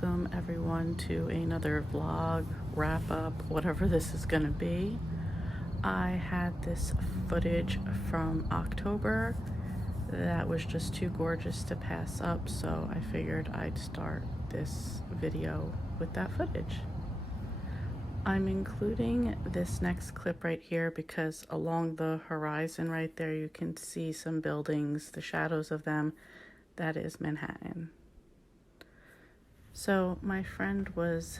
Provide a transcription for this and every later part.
welcome everyone to another vlog, wrap up, whatever this is gonna be. I had this footage from October that was just too gorgeous to pass up, so I figured I'd start this video with that footage. I'm including this next clip right here because along the horizon right there you can see some buildings, the shadows of them. That is Manhattan. So my friend was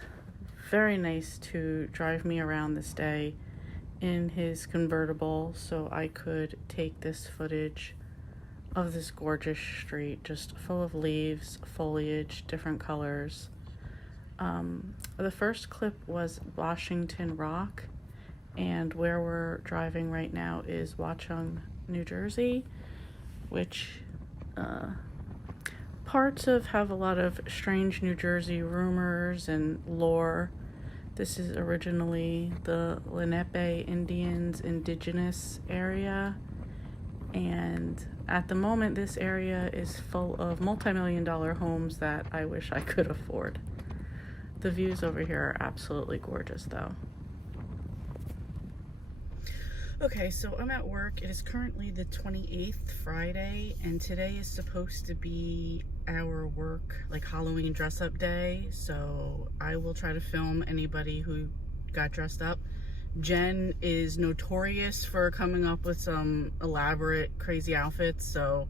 very nice to drive me around this day in his convertible so I could take this footage of this gorgeous street just full of leaves, foliage, different colors. The first clip was Washington Rock, and where we're driving right now is Watchung, New Jersey, which parts of have a lot of strange New Jersey rumors and lore. This is originally the Lenape Indians indigenous area, and at the moment this area is full of multi-million-dollar homes that I wish I could afford. The views over here are absolutely gorgeous though. Okay, so I'm at work. It is currently the 28th, Friday, and today is supposed to be our work, like Halloween dress up day. So I will try to film anybody who got dressed up. Jen is notorious for coming up with some elaborate, crazy outfits. So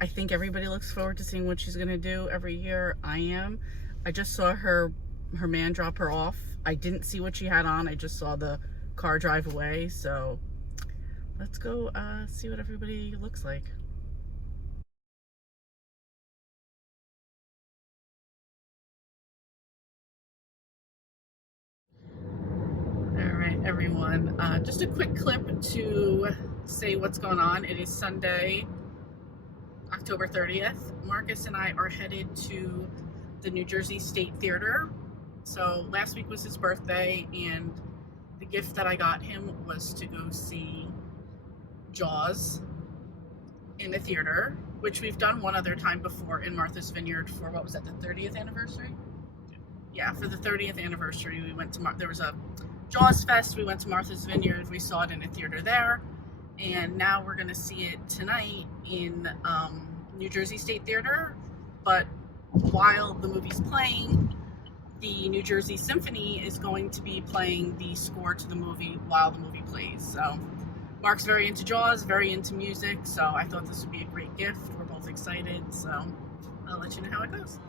I think everybody looks forward to seeing what she's gonna do every year. I am. I just saw her man drop her off. I didn't see what she had on. I just saw the car drive away. So let's go see what everybody looks like. All right, everyone. Just a quick clip to say what's going on. It is Sunday, October 30th. Marcus and I are headed to the New Jersey State Theater. So last week was his birthday, and the gift that I got him was to go see Jaws in the theater, which we've done one other time before in Martha's Vineyard for, what was that, the 30th anniversary? Yeah, for the 30th anniversary, we went to, there was a Jaws Fest, we went to Martha's Vineyard, we saw it in a theater there, and now we're gonna see it tonight in New Jersey State Theater. But while the movie's playing, the New Jersey Symphony is going to be playing the score to the movie while the movie plays. So Mark's very into Jaws, very into music, so I thought this would be a great gift. We're both excited, so I'll let you know how it goes.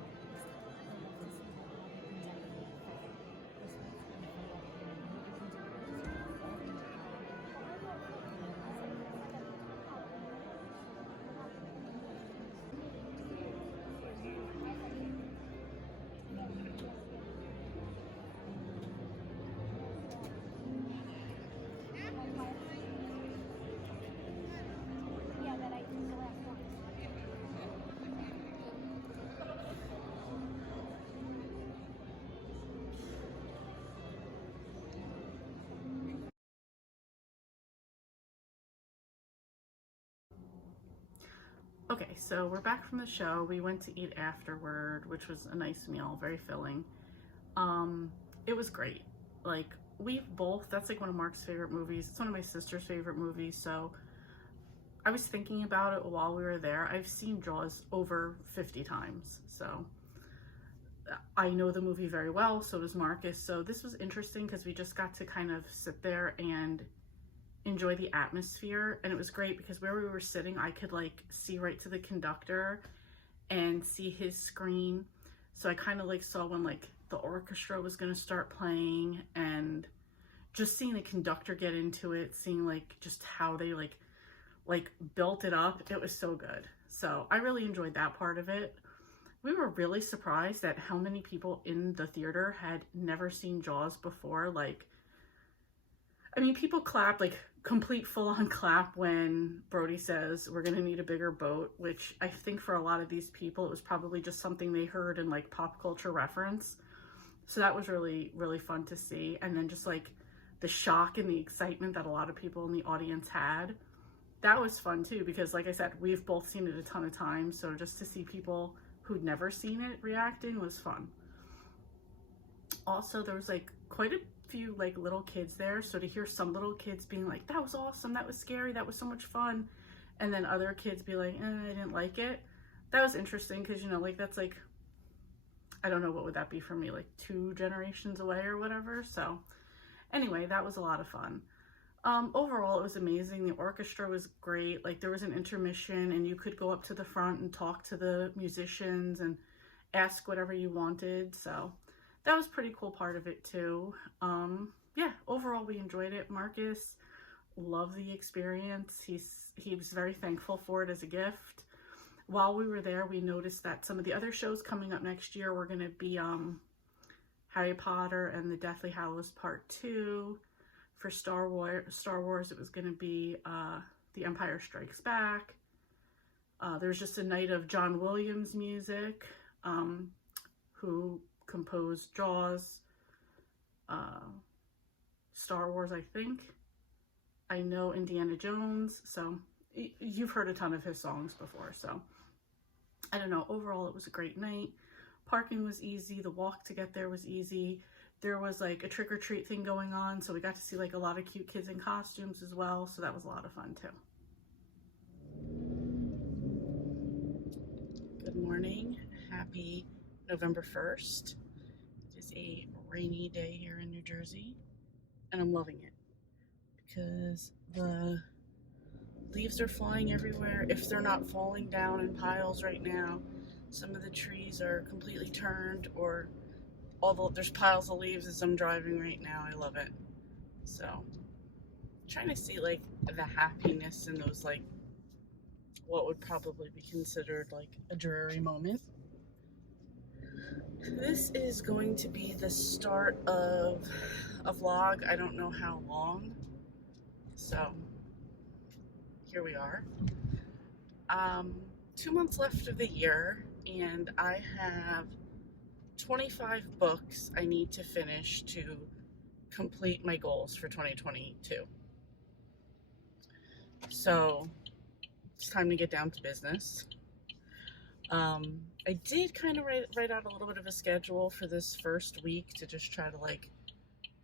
Okay, so we're back from the show. We went to eat afterward, which was a nice meal, very filling. It was great. Like, we've both, that's like one of Mark's favorite movies. It's one of my sister's favorite movies, so I was thinking about it while we were there. I've seen Jaws over 50 times, so I know the movie very well, so does Marcus. So this was interesting because we just got to kind of sit there and enjoy the atmosphere, and it was great because where we were sitting I could like see right to the conductor and see his screen, so I kind of like saw when like the orchestra was going to start playing, and just seeing the conductor get into it, seeing like just how they like built it up. It was so good. So I really enjoyed that part of it. We were really surprised at how many people in the theater had never seen Jaws before. Like, I mean, people clapped, like complete full-on clap when Brody says we're gonna need a bigger boat, which I think for a lot of these people it was probably just something they heard in like pop culture reference. So that was really, really fun to see. And then just like the shock and the excitement that a lot of people in the audience had, that was fun too, because like I said, we've both seen it a ton of times, so just to see people who'd never seen it reacting was fun. Also, there was like quite a few like little kids there, so to hear some little kids being like, that was awesome, that was scary, that was so much fun, and then other kids be like, I didn't like it, that was interesting, because you know, like, that's like, I don't know, what would that be for me, like 2 generations away or whatever. So anyway, that was a lot of fun. Overall, it was amazing. The orchestra was great. Like, there was an intermission and you could go up to the front and talk to the musicians and ask whatever you wanted. So that was a pretty cool part of it too. Yeah, overall we enjoyed it. Marcus loved the experience. He was very thankful for it as a gift. While we were there, we noticed that some of the other shows coming up next year were going to be Harry Potter and the Deathly Hallows Part 2. For Star Wars, it was going to be The Empire Strikes Back. There's just a night of John Williams music, who composed Jaws, Star Wars, I think. I know Indiana Jones, so you've heard a ton of his songs before, so I don't know. Overall, it was a great night. Parking was easy. The walk to get there was easy. There was like a trick-or-treat thing going on, so we got to see like a lot of cute kids in costumes as well, so that was a lot of fun too. Good morning. Happy November 1st. It is a rainy day here in New Jersey, and I'm loving it because the leaves are flying everywhere. If they're not falling down in piles right now, some of the trees are completely turned, or there's piles of leaves as I'm driving right now. I love it. So trying to see like the happiness in those, like what would probably be considered like a dreary moment. This is going to be the start of a vlog. I don't know how long. So here we are. 2 months left of the year, and I have 25 books I need to finish to complete my goals for 2022. So it's time to get down to business. I did kind of write out a little bit of a schedule for this first week to just try to like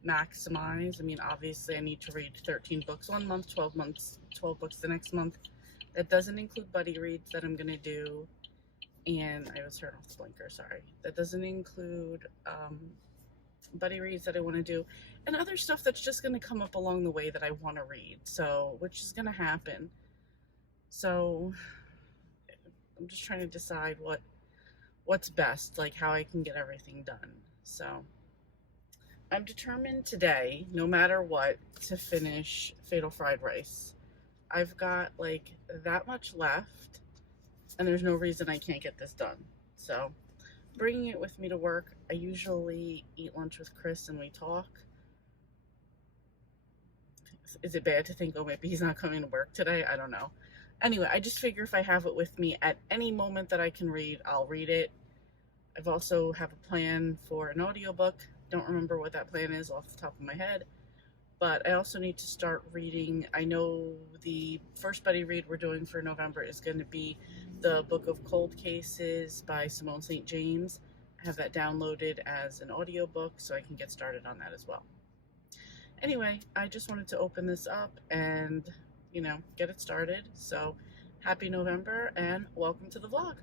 maximize. I mean, obviously I need to read 13 books one month, 12 books the next month. That doesn't include buddy reads that I'm gonna do. And I was turning off the blinker, sorry. That doesn't include buddy reads that I want to do, and other stuff that's just going to come up along the way that I want to read, so, which is going to happen. So I'm just trying to decide what's best, like how I can get everything done. So I'm determined today, no matter what, to finish Fatal Fried Rice. I've got like that much left, and there's no reason I can't get this done. So bringing it with me to work. I usually eat lunch with Chris and we talk. Is it bad to think, oh, maybe he's not coming to work today? I don't know. Anyway, I just figure if I have it with me at any moment that I can read, I'll read it. I've also have a plan for an audiobook. Don't remember what that plan is off the top of my head. But I also need to start reading. I know the first buddy read we're doing for November is going to be the Book of Cold Cases by Simone St. James. I have that downloaded as an audiobook, so I can get started on that as well. Anyway, I just wanted to open this up and, you know, get it started. So happy November and welcome to the vlog.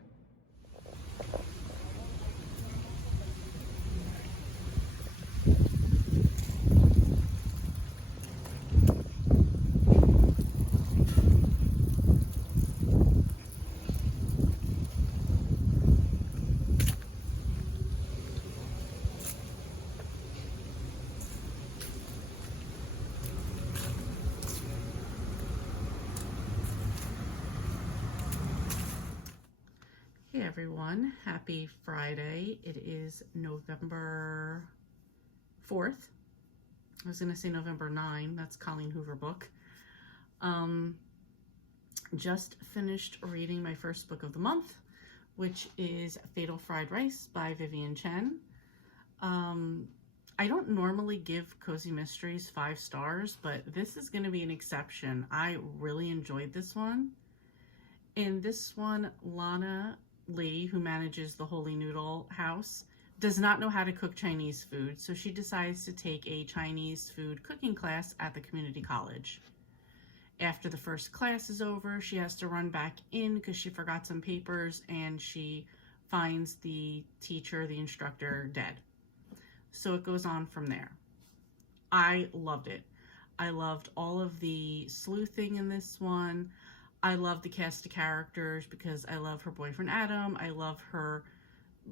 Hey everyone, happy Friday. It is November 4th. I was gonna say November 9, that's Colleen Hoover book. Just finished reading my first book of the month, which is Fatal Fried Rice by Vivian Chen. I don't normally give Cozy Mysteries 5 stars, but this is gonna be an exception. I really enjoyed this one. In this one, Lana Lee, who manages the Holy Noodle House, does not know how to cook Chinese food, so she decides to take a Chinese food cooking class at the community college. After the first class is over, she has to run back in because she forgot some papers, and she finds the teacher, the instructor, dead. So it goes on from there. I loved it. I loved all of the sleuthing in this one. I love the cast of characters because I love her boyfriend Adam. I love her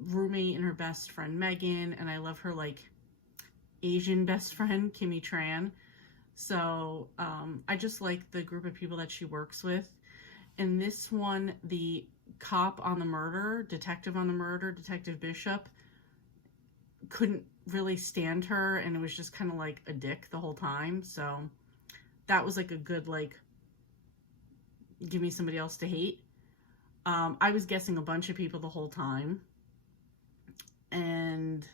roommate and her best friend Megan, and I love her like Asian best friend Kimmy Tran. So I just like the group of people that she works with. In this one, the cop on the murder, detective on the murder, Detective Bishop, couldn't really stand her, and it was just kind of like a dick the whole time. So that was like a good, like, give me somebody else to hate. I was guessing a bunch of people the whole time, and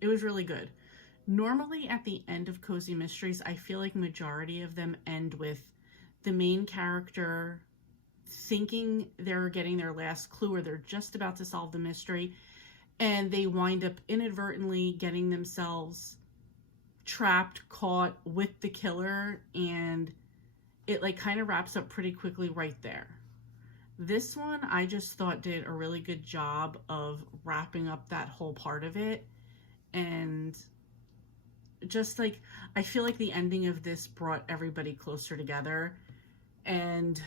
it was really good. Normally at the end of Cozy Mysteries, I feel like majority of them end with the main character thinking they're getting their last clue, or they're just about to solve the mystery, and they wind up inadvertently getting themselves trapped, caught with the killer, and it like kind of wraps up pretty quickly right there. This one, I just thought did a really good job of wrapping up that whole part of it, and just like, I feel like the ending of this brought everybody closer together. And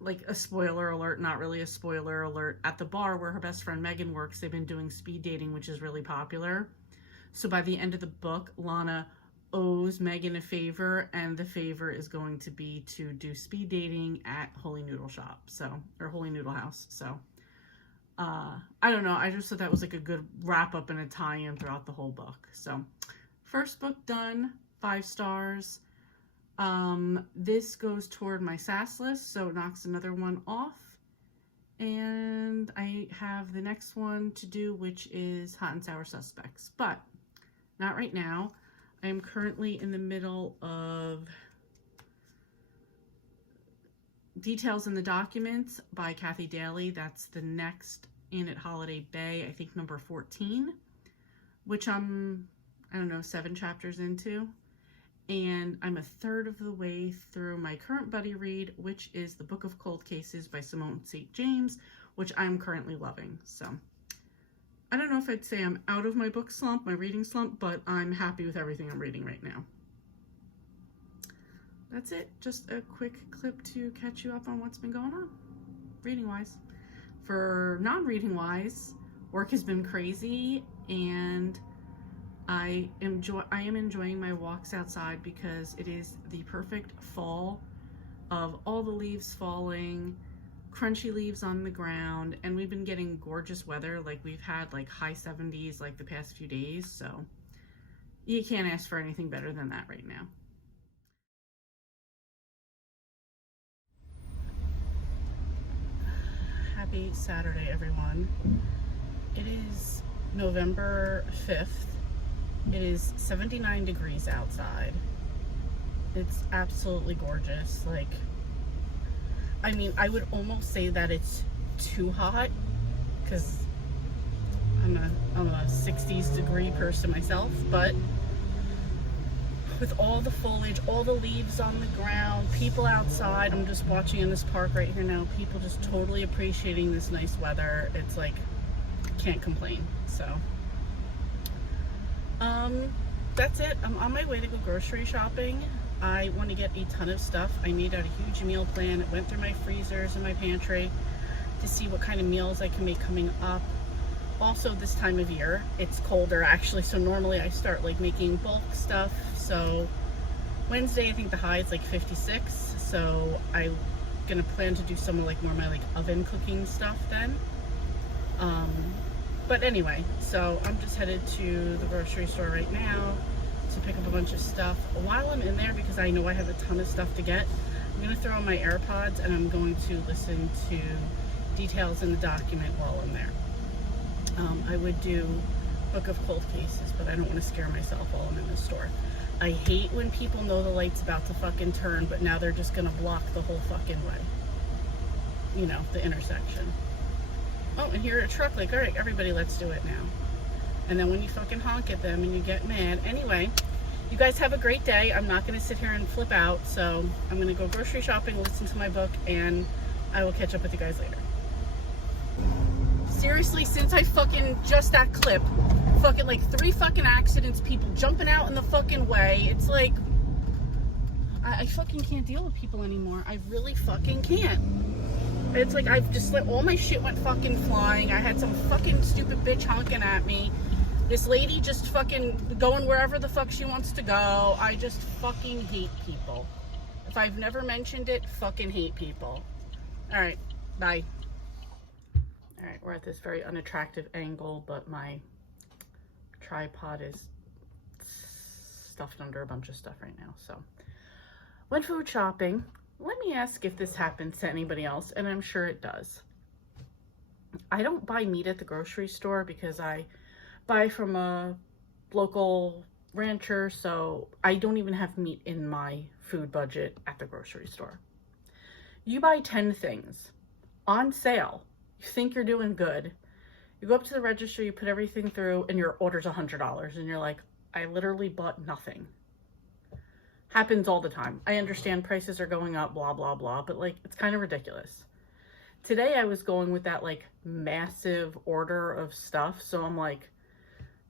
like, a spoiler alert, not really a spoiler alert, at the bar where her best friend Megan works, they've been doing speed dating, which is really popular. So by the end of the book, Lana owes Megan a favor, and the favor is going to be to do speed dating at Holy Noodle Shop, so, or Holy Noodle House. So I don't know, I just thought that was like a good wrap up and a tie-in throughout the whole book. So first book done, 5 stars. This goes toward my sass list, so it knocks another one off. And I have the next one to do, which is Hot and Sour Suspects, but not right now. I am currently in the middle of Details in the Documents by Kathy Daly. That's the next in at Holiday Bay, I think number 14, which I'm, I don't know, 7 chapters into. And I'm a third of the way through my current buddy read, which is The Book of Cold Cases by Simone St. James, which I'm currently loving. So I don't know if I'd say I'm out of my book slump, my reading slump, but I'm happy with everything I'm reading right now. That's it. Just a quick clip to catch you up on what's been going on, reading-wise. For non-reading-wise, work has been crazy, and I am enjoying my walks outside because it is the perfect fall of all the leaves falling, crunchy leaves on the ground, and we've been getting gorgeous weather. Like, we've had like high 70s like the past few days, so you can't ask for anything better than that right now. Happy Saturday, everyone. It is November 5th. It is 79 degrees outside. It's absolutely gorgeous. Like, I mean, I would almost say that it's too hot because I'm a 60s degree person myself, but with all the foliage, all the leaves on the ground, people outside, I'm just watching in this park right here now, people just totally appreciating this nice weather. It's like, can't complain. So that's it. I'm on my way to go grocery shopping. I want to get a ton of stuff. I made out a huge meal plan. It went through my freezers and my pantry to see what kind of meals I can make coming up. Also, this time of year, it's colder actually, so normally I start like making bulk stuff. So Wednesday, I think the high is like 56, so I'm gonna plan to do some of like more of my like oven cooking stuff then. But anyway, so I'm just headed to the grocery store right now to pick up a bunch of stuff. While I'm in there, because I know I have a ton of stuff to get, I'm gonna throw on my AirPods and I'm going to listen to Details in the Document while I'm there. I would do Book of Cold Cases, but I don't want to scare myself while I'm in the store. I hate when people know the light's about to fucking turn, but now they're just gonna block the whole fucking way. You know, the intersection. Oh, and hear a truck like, all right, everybody, let's do it now. And then when you fucking honk at them and you get mad. Anyway, you guys have a great day. I'm not going to sit here and flip out. So I'm going to go grocery shopping, listen to my book, and I will catch up with you guys later. Seriously, since I fucking just that clip, fucking like 3 fucking accidents, people jumping out in the fucking way. It's like, I fucking can't deal with people anymore. I really fucking can't. It's like I've just let all my shit went fucking flying. I had some fucking stupid bitch honking at me. This lady just fucking going wherever the fuck she wants to go. I just fucking hate people. If I've never mentioned it, fucking hate people. All right, bye. All right, we're at this very unattractive angle, but my tripod is stuffed under a bunch of stuff right now. So, went food shopping. Let me ask if this happens to anybody else, and I'm sure it does. I don't buy meat at the grocery store because I buy from a local rancher, so I don't even have meat in my food budget at the grocery store. You buy 10 things on sale. You think you're doing good. You go up to the register, you put everything through, and your order's $100, and you're like, I literally bought nothing. Happens all the time. I understand prices are going up, blah, blah, blah, but like, it's kind of ridiculous. Today I was going with that like massive order of stuff, so I'm like,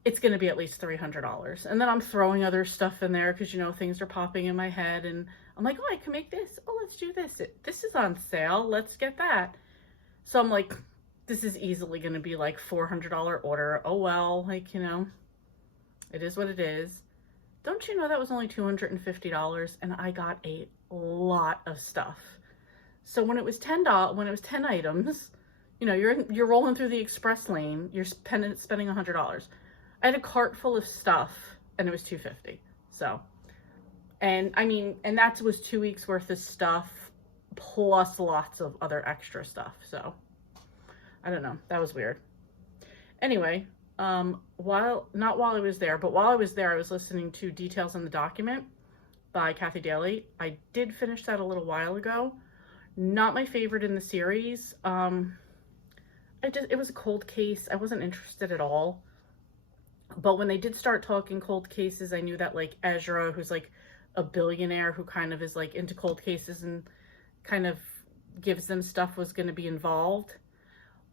it's going to be at least $300. And then I'm throwing other stuff in there because, you know, things are popping in my head. And I'm like, oh, I can make this. Oh, let's do this. This is on sale. Let's get that. So I'm like, this is easily going to be like $400 order. Oh, well, like, you know, it is what it is. Don't you know that was only $250 and I got a lot of stuff. So when it was $10, when it was 10 items, you know, you're rolling through the express lane, you're spending $100. I had a cart full of stuff and it was $250. So, and I mean, and that was 2 weeks worth of stuff plus lots of other extra stuff. So I don't know. That was weird. Anyway, while I was there, but while I was there, I was listening to Details in the Document by Kathy Daly. I did finish that a little while ago. Not my favorite in the series. It was a cold case. I wasn't interested at all. But when they did start talking cold cases, I knew that like Ezra, who's like a billionaire who kind of is like into cold cases and kind of gives them stuff, was going to be involved.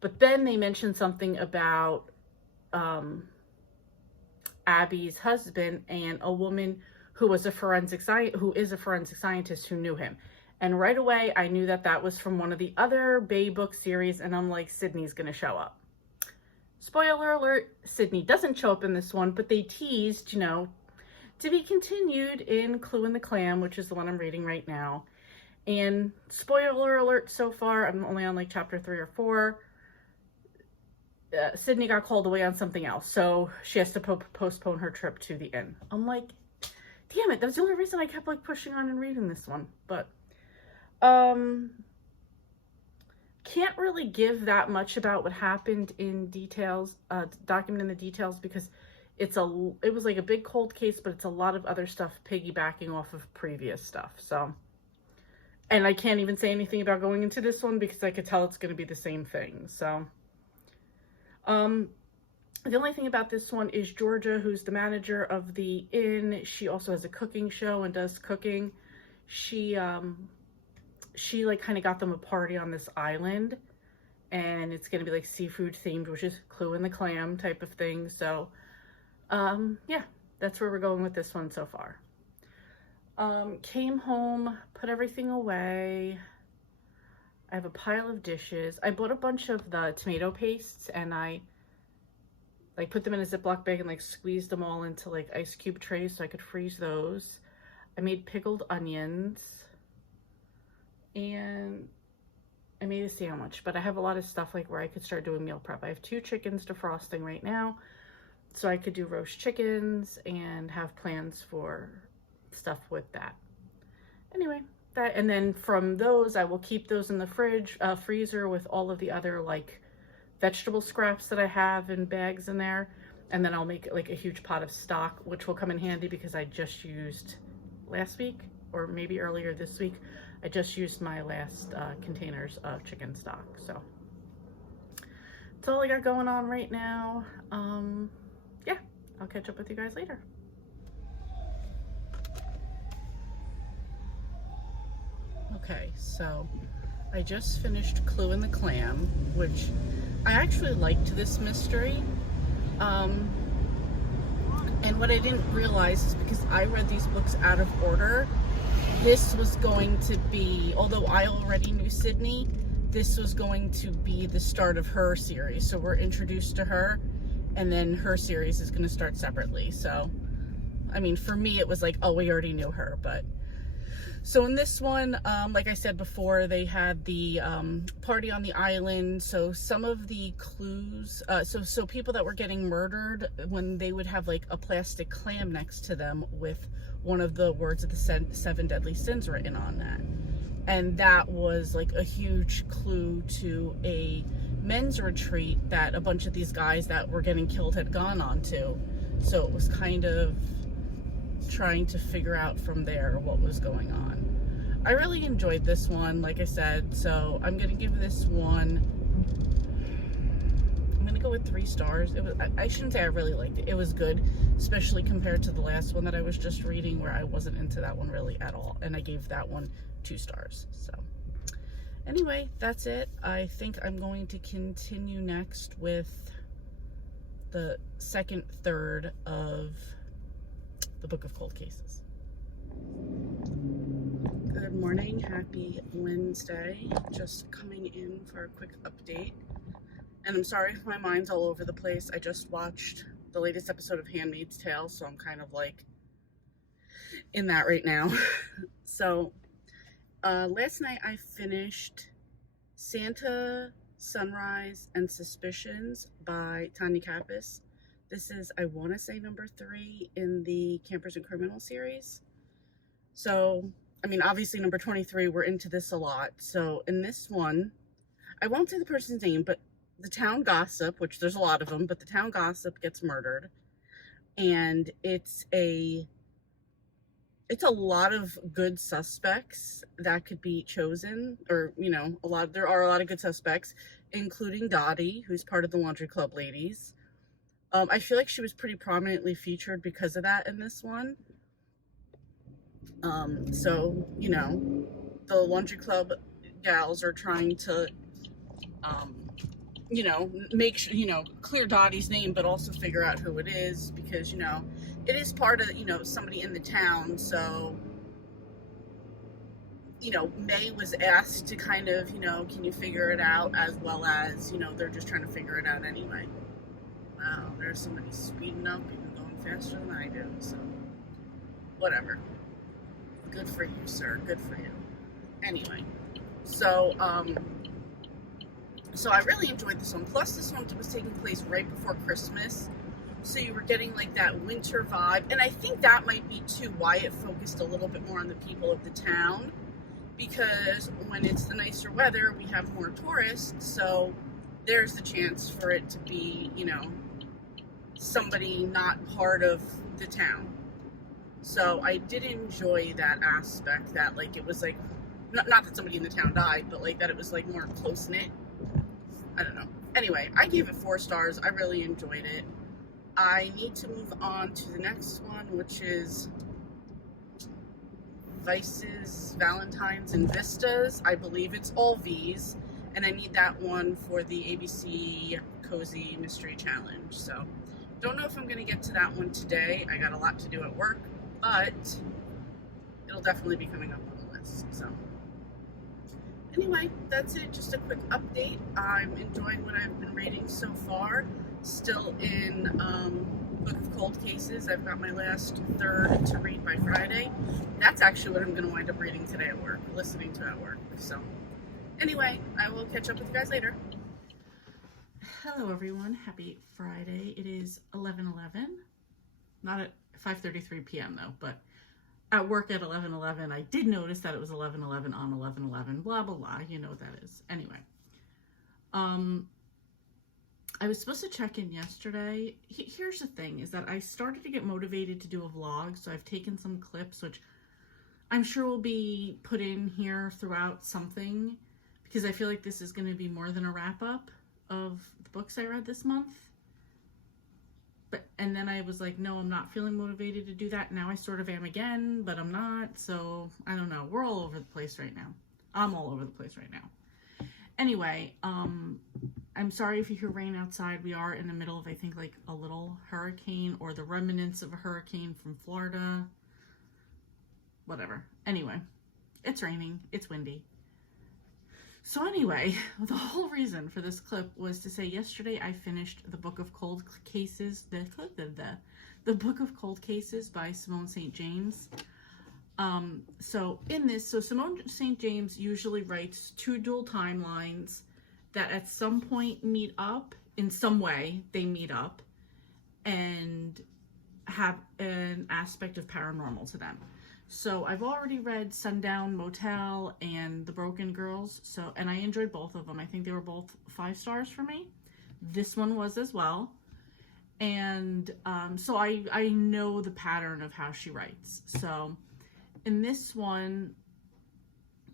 But then they mentioned something about Abby's husband and a woman who is a forensic scientist who knew him. And right away, I knew that that was from one of the other Bay book series, and I'm like, Sydney's going to show up. Spoiler alert, Sydney doesn't show up in this one, but they teased, you know, to be continued in Clue and the Clam, which is the one I'm reading right now. And spoiler alert so far, I'm only on like chapter 3 or 4. Sydney got called away on something else, so she has to postpone her trip to the inn. I'm like, damn it, that's the only reason I kept like pushing on and reading this one. But can't really give that much about what happened in details, document in the details, because it was like a big cold case, but it's a lot of other stuff piggybacking off of previous stuff. So, and I can't even say anything about going into this one because I could tell it's going to be the same thing. So, the only thing about this one is Georgia, who's the manager of the inn. She also has a cooking show and does cooking. She like kind of got them a party on this island, and it's going to be like seafood themed, which is Clue and the Clam type of thing. So, yeah, that's where we're going with this one so far. Came home, put everything away. I have a pile of dishes. I bought a bunch of the tomato pastes, and I like put them in a Ziploc bag and like squeezed them all into like ice cube trays so I could freeze those. I made pickled onions, and I made a sandwich, but I have a lot of stuff like where I could start doing meal prep. I have 2 chickens defrosting right now, so I could do roast chickens and have plans for stuff with that. Anyway, that, and then from those, I will keep those in the freezer with all of the other like vegetable scraps that I have in bags in there. And then I'll make like a huge pot of stock, which will come in handy because I just used last week, or maybe earlier this week, I just used my last containers of chicken stock. So That's all I got going on right now. Yeah, I'll catch up with you guys later. Okay, so I just finished Clue in the Clam, which I actually liked this mystery. And what I didn't realize is because I read these books out of order, this was going to be, although I already knew Sydney, this was going to be the start of her series. So we're introduced to her, and then her series is going to start separately. So, I mean, for me, it was like, oh, we already knew her. But so in this one, like I said before, they had the party on the island. So some of the clues, so people that were getting murdered, when they would have like a plastic clam next to them with one of the words of the seven deadly sins written on that. And that was like a huge clue to a men's retreat that a bunch of these guys that were getting killed had gone on to. So it was kind of trying to figure out from there what was going on. I really enjoyed this one, like I said, so I'm gonna give this one, I'm gonna go with 3 stars. It was, I shouldn't say I really liked it. It was good, especially compared to the last one that I was just reading, where I wasn't into that one really at all, and I gave that one 2 stars. So anyway, that's it. I think I'm going to continue next with the second third of the Book of Cold Cases. Good morning, happy Wednesday. Just coming in for a quick update. And I'm sorry if my mind's all over the place. I just watched the latest episode of Handmaid's Tale, so I'm kind of like in that right now. So last night I finished Santa, Sunrise, and Suspicions by Tanya Kappas. This is, I want to say, number 3 in the Campers and Criminals series. So, I mean, obviously number 23, we're into this a lot. So in this one, I won't say the person's name, but the town gossip, which there's a lot of them, but the town gossip gets murdered. And it's a lot of good suspects that could be chosen, or, you know, there are a lot of good suspects, including Dottie, who's part of the Laundry Club ladies. I feel like she was pretty prominently featured because of that in this one. So, you know, the Laundry Club gals are trying to, you know, make sure, you know, clear Dottie's name, but also figure out who it is, because, you know, it is part of, you know, somebody in the town. So, you know, May was asked to kind of, you know, can you figure it out, as well as, you know, they're just trying to figure it out anyway. Wow, there's somebody speeding up, even going faster than I do, so whatever. Good for you, sir. Good for you. Anyway, so I really enjoyed this one. Plus, this one was taking place right before Christmas, so you were getting like that winter vibe, and I think that might be too why it focused a little bit more on the people of the town, because when it's the nicer weather, we have more tourists, so there's the chance for it to be, you know, somebody not part of the town. So I did enjoy that aspect, that like it was like, not that somebody in the town died, but like that it was like more close-knit. I don't know. Anyway, I gave it 4 stars. I really enjoyed it. I need to move on to the next one, which is Vices, Valentines, and Vistas. I believe it's all V's, and I need that one for the ABC Cozy Mystery Challenge. So don't know if I'm going to get to that one today. I got a lot to do at work, but it'll definitely be coming up on the list. So anyway, that's it. Just a quick update. I'm enjoying what I've been reading so far. Still in Book of Cold Cases. I've got my last third to read by Friday. That's actually what I'm going to wind up reading today at work, listening to at work. So anyway, I will catch up with you guys later. Hello everyone, happy Friday. It is 11:11, not at 5:33 p.m. though, but at work at 11:11. I did notice that it was 11:11 on 11:11, blah blah blah, you know what that is. Anyway, I was supposed to check in yesterday. Here's the thing, is that I started to get motivated to do a vlog, so I've taken some clips, which I'm sure will be put in here throughout something, because I feel like this is going to be more than a wrap up. of the books I read this month. And then I was like, no, I'm not feeling motivated to do that. Now I sort of am again, but I'm not. So I don't know. We're all over the place right now. I'm all over the place right now. Anyway, I'm sorry if you hear rain outside. We are in the middle of, I think, like a little hurricane or the remnants of a hurricane from Florida. Whatever. Anyway, it's raining. It's windy. So anyway, the whole reason for this clip was to say yesterday I finished the Book of Cold Cases, the Book of Cold Cases by Simone St. James. So Simone St. James usually writes 2 dual timelines that at some point meet up in some way. They meet up and have an aspect of paranormal to them. So I've already read Sundown Motel and The Broken Girls, and I enjoyed both of them. I think they were both 5 stars for me. This one was as well. And so I know the pattern of how she writes. So in this one,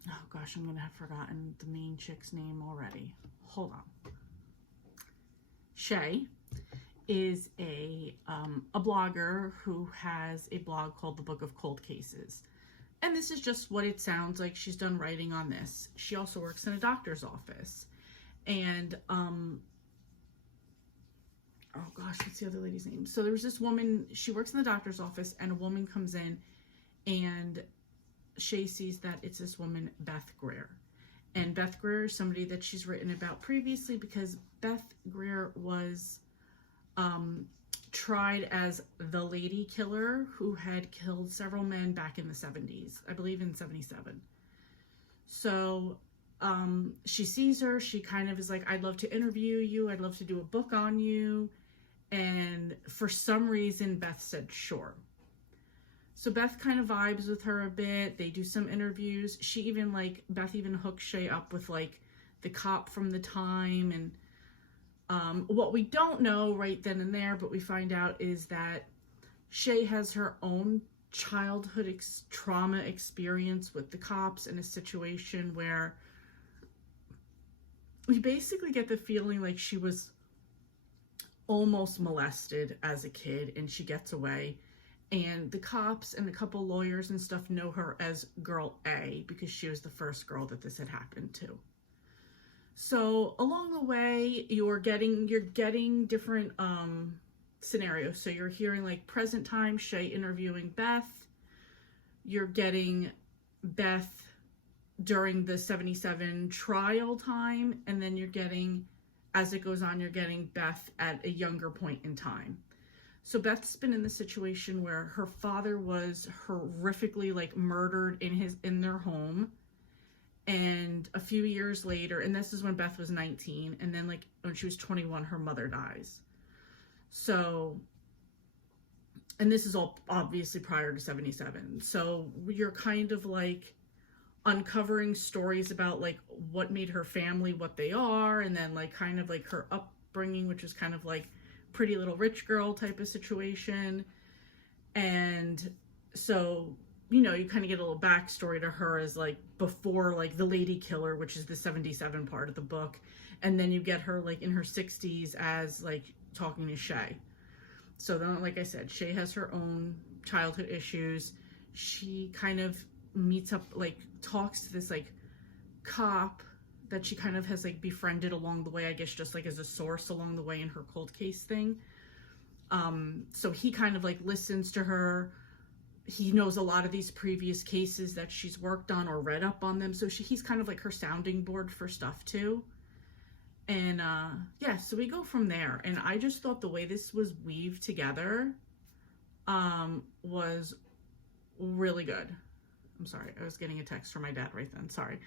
oh gosh, I'm going to have forgotten the main chick's name already. Hold on. Shay is a blogger who has a blog called The Book of Cold Cases. And this is just what it sounds like she's done writing on this. She also works in a doctor's office. And, oh gosh, what's the other lady's name? So there was this woman, she works in the doctor's office, and a woman comes in, and Shay sees that it's this woman, Beth Greer. And Beth Greer is somebody that she's written about previously because Beth Greer was tried as the lady killer who had killed several men back in the 70s, I believe in 77. So she sees her, she kind of is like, I'd love to interview you, I'd love to do a book on you. And for some reason, Beth said, sure. So Beth kind of vibes with her a bit. They do some interviews. Beth even hooks Shay up with the cop from the time. And what we don't know right then and there, but we find out, is that Shay has her own childhood trauma experience with the cops in a situation where we basically get the feeling like she was almost molested as a kid and she gets away. And the cops and a couple lawyers and stuff know her as Girl A because she was the first girl that this had happened to. So along the way, you're getting different scenarios. So you're hearing present time Shay interviewing Beth. You're getting Beth during the 77 trial time, and then you're getting, as it goes on, you're getting Beth at a younger point in time. So Beth's been in the situation where her father was horrifically murdered in their home. And a few years later, and this is when Beth was 19, and then when she was 21, her mother dies. So, and this is all obviously prior to 77. So you're kind of uncovering stories about what made her family what they are, and then kind of her upbringing, which was kind of pretty little rich girl type of situation. And so, you kind of get a little backstory to her as before the lady killer, which is the 77 part of the book. And then you get her in her 60s as talking to Shay. So then, like I said, Shay has her own childhood issues. She kind of meets up, talks to this cop that she kind of has befriended along the way, I guess, just as a source along the way in her cold case thing. So he kind of listens to her. He knows a lot of these previous cases that she's worked on or read up on them. So he's kind of her sounding board for stuff too. And yeah, so we go from there. And I just thought the way this was weaved together was really good. I'm sorry, I was getting a text from my dad right then, sorry.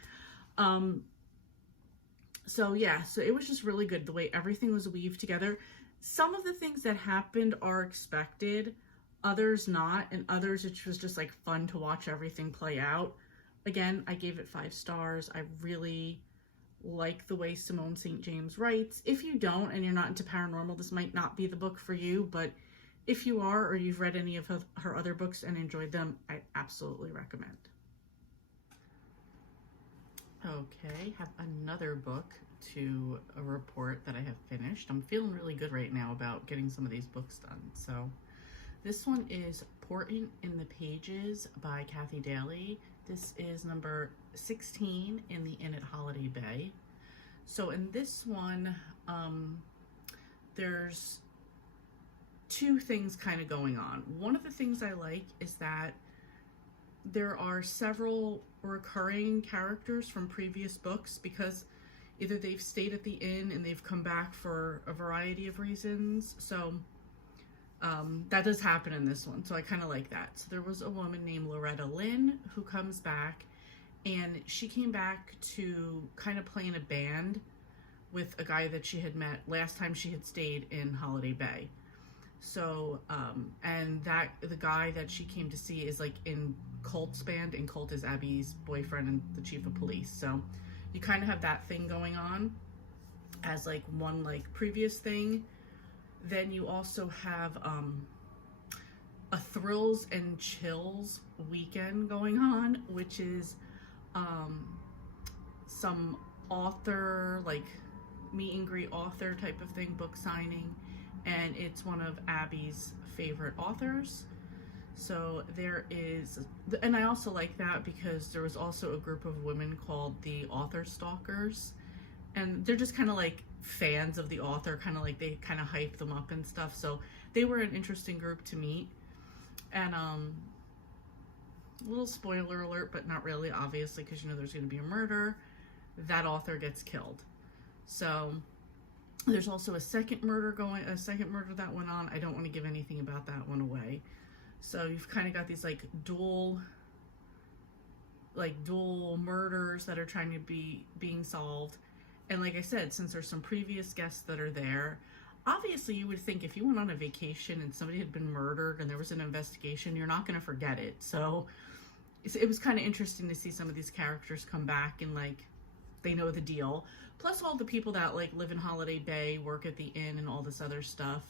So yeah, so it was just really good the way everything was weaved together. Some of the things that happened are expected, others not, and others it was just fun to watch everything play out. Again, I gave it 5 stars. I really like the way Simone St. James writes. If you don't and you're not into paranormal, this might not be the book for you, but if you are, or you've read any of her other books and enjoyed them, I absolutely recommend. Okay, have another book to report that I have finished. I'm feeling really good right now about getting some of these books done. So this one is Portent in the Pages by Kathy Daly. This is number 16 in the Inn at Holiday Bay. So in this one, there's two things kind of going on. One of the things I like is that there are several recurring characters from previous books, because either they've stayed at the inn and they've come back for a variety of reasons. So that does happen in this one. So I kind of like that. So there was a woman named Loretta Lynn who comes back, and she came back to kind of play in a band with a guy that she had met last time she had stayed in Holiday Bay. So, and that the guy that she came to see is like in Colt's band, and Colt is Abby's boyfriend and the chief of police. So you kind of have that thing going on as like one like previous thing. Then you also have a Thrills and Chills weekend going on, which is some author, like meet and greet author type of thing, book signing. And it's one of Abby's favorite authors. So there is, and I also like that because there was also a group of women called the Author Stalkers, and they're just kind of like fans of the author, kind of like they kind of hype them up and stuff. So they were an interesting group to meet. And a little spoiler alert, but not really, obviously, because you know there's going to be a murder. That author gets killed. So there's also a second murder that went on. I don't want to give anything about that one away. So you've kind of got these like dual murders that are trying to being solved. And like I said, since there's some previous guests that are there, obviously you would think if you went on a vacation and somebody had been murdered and there was an investigation, you're not going to forget it. So it was kind of interesting to see some of these characters come back and like they know the deal. Plus all the people that like live in Holiday Bay, work at the inn and all this other stuff.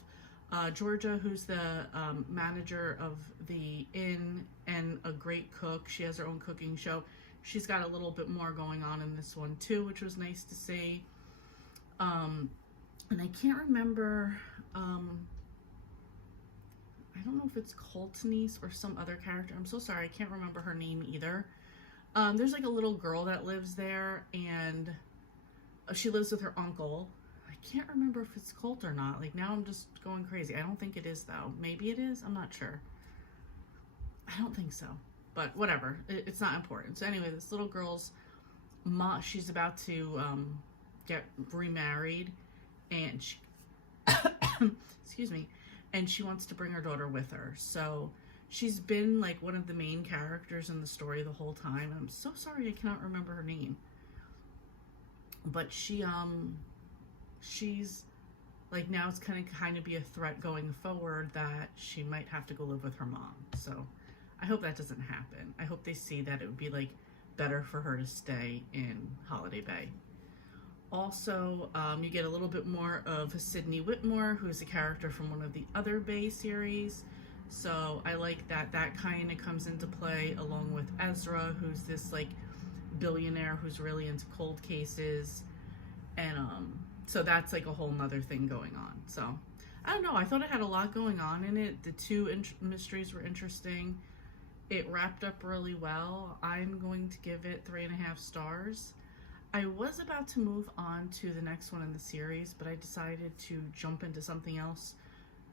Georgia, who's the manager of the inn and a great cook, she has her own cooking show. She's got a little bit more going on in this one too, which was nice to see. And I can't remember, I don't know if it's Colt's niece or some other character. I'm so sorry, I can't remember her name either. There's like a little girl that lives there, and she lives with her uncle. I can't remember if it's Colt or not. Like now I'm just going crazy. I don't think it is though. Maybe it is. I'm not sure. I don't think so. But whatever. It's not important. So anyway, this little girl's mom, she's about to get remarried, and she, excuse me, and she wants to bring her daughter with her. So she's been like one of the main characters in the story the whole time. I'm so sorry I cannot remember her name. But she's like, now it's kind of be a threat going forward that she might have to go live with her mom. So I hope that doesn't happen. I hope they see that it would be like better for her to stay in Holiday Bay. Also, you get a little bit more of Sydney Whitmore, who's a character from one of the other Bay series. So I like that kind of comes into play along with Ezra, who's this like billionaire who's really into cold cases. And so that's like a whole nother thing going on. So I don't know, I thought it had a lot going on in it. The two mysteries were interesting. It wrapped up really well. I'm going to give it 3.5 stars. I was about to move on to the next one in the series, but I decided to jump into something else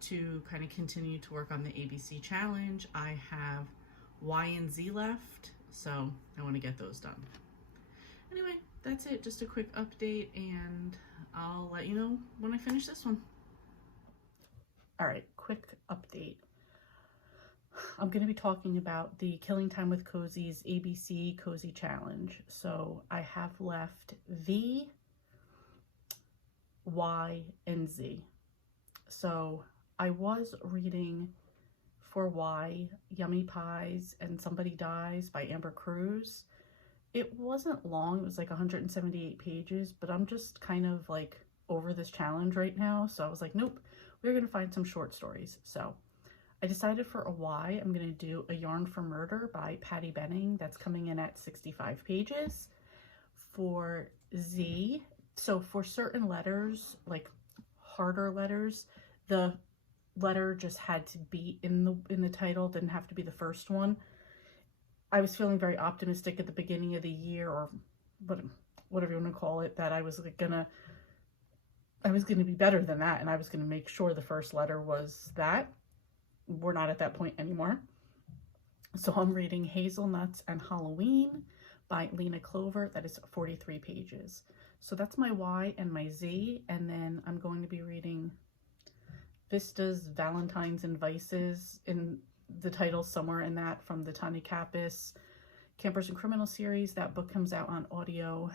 to kind of continue to work on the ABC challenge. I have Y and Z left, so I want to get those done. Anyway, that's it. Just a quick update, and I'll let you know when I finish this one. All right, quick update. I'm going to be talking about the Killing Time with Cozies ABC Cozy Challenge. So I have left V, Y, and Z. So I was reading for Y, Yummy Pies and Somebody Dies by Amber Cruz. It wasn't long, it was like 178 pages, but I'm just kind of like over this challenge right now. So I was like, nope, we're going to find some short stories. So I decided for a Y, I'm going to do A Yarn for Murder by Patty Benning. That's coming in at 65 pages. for Z. So for certain letters, like harder letters, the letter just had to be in the title, didn't have to be the first one. I was feeling very optimistic at the beginning of the year, or whatever you want to call it, that I was gonna be better than that, and I was gonna make sure the first letter was that. We're not at that point anymore. So I'm reading Hazelnuts and Halloween by Lena Clover. That is 43 pages. So that's my Y and my Z, and then I'm going to be reading Vistas, Valentines, and Vices, in the title somewhere in that, from the Tanya Kappas Campers and Criminal series. That book comes out on audio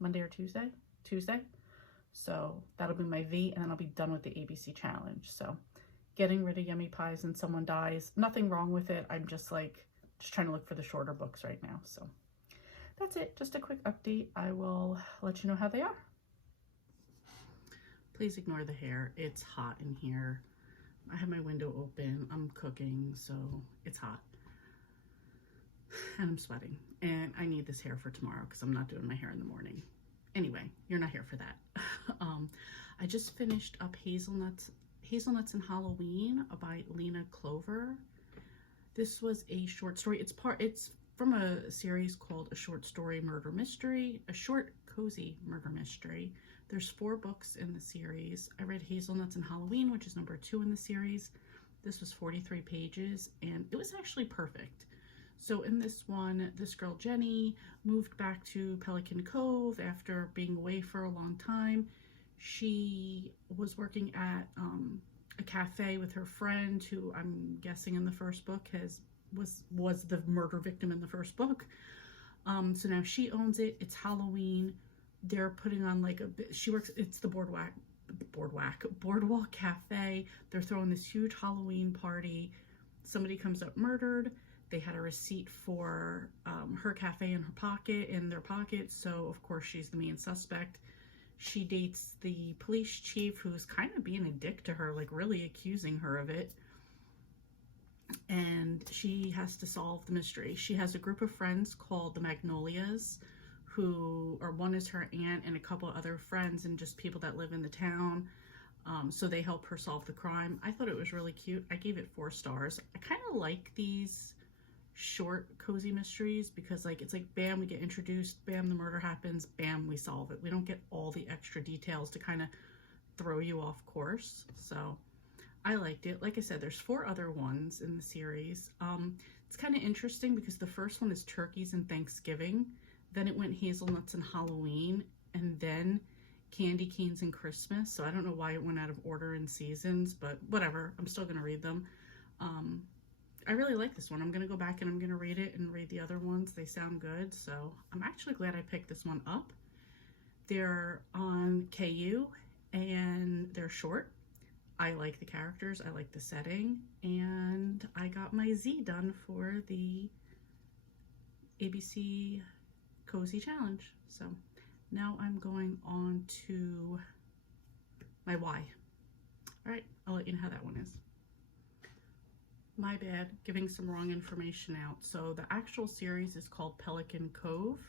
Monday or Tuesday. So that'll be my V, and then I'll be done with the ABC challenge. So getting rid of Yummy Pies and Someone Dies, nothing wrong with it. I'm just trying to look for the shorter books right now. So that's it, just a quick update. I will let you know how they are. Please ignore the hair. It's hot in here. I have my window open. I'm cooking, so it's hot. And I'm sweating. And I need this hair for tomorrow because I'm not doing my hair in the morning. Anyway, you're not here for that. I just finished up Hazelnuts and Halloween by Lena Clover. This was a short story. It's from a series called A Short Story Murder Mystery, a short cozy murder mystery. There's 4 books in the series. I read Hazelnuts and Halloween, which is number 2 in the series. This was 43 pages, and it was actually perfect. So in this one, this girl Jenny moved back to Pelican Cove after being away for a long time. She was working at a cafe with her friend, who I'm guessing in the first book was the murder victim in the first book. So now she owns it. It's Halloween. They're putting on it's the Boardwalk Cafe. They're throwing this huge Halloween party. Somebody comes up murdered. They had a receipt for her cafe in their pocket. So of course she's the main suspect. She dates the police chief, who's kind of being a dick to her, really accusing her of it. And she has to solve the mystery. She has a group of friends called the Magnolias, one is her aunt and a couple other friends and just people that live in the town. So they help her solve the crime. I thought it was really cute. I gave it 4 stars. I kind of like these short cozy mysteries because it's bam, we get introduced, bam, the murder happens, bam, we solve it. We don't get all the extra details to kind of throw you off course. So I liked it. Like I said, there's 4 other ones in the series. It's kind of interesting because the first one is turkeys and Thanksgiving. Then it went Hazelnuts and Halloween, and then candy canes and Christmas. So I don't know why it went out of order in seasons, but whatever. I'm still going to read them. I really like this one. I'm going to go back and I'm going to read it and read the other ones. They sound good. So I'm actually glad I picked this one up. They're on KU and they're short. I like the characters. I like the setting. And I got my Z done for the ABC Cozy Challenge. So now I'm going on to my Y. All right, I'll let you know how that one is. My bad, giving some wrong information out. So the actual series is called Pelican Cove.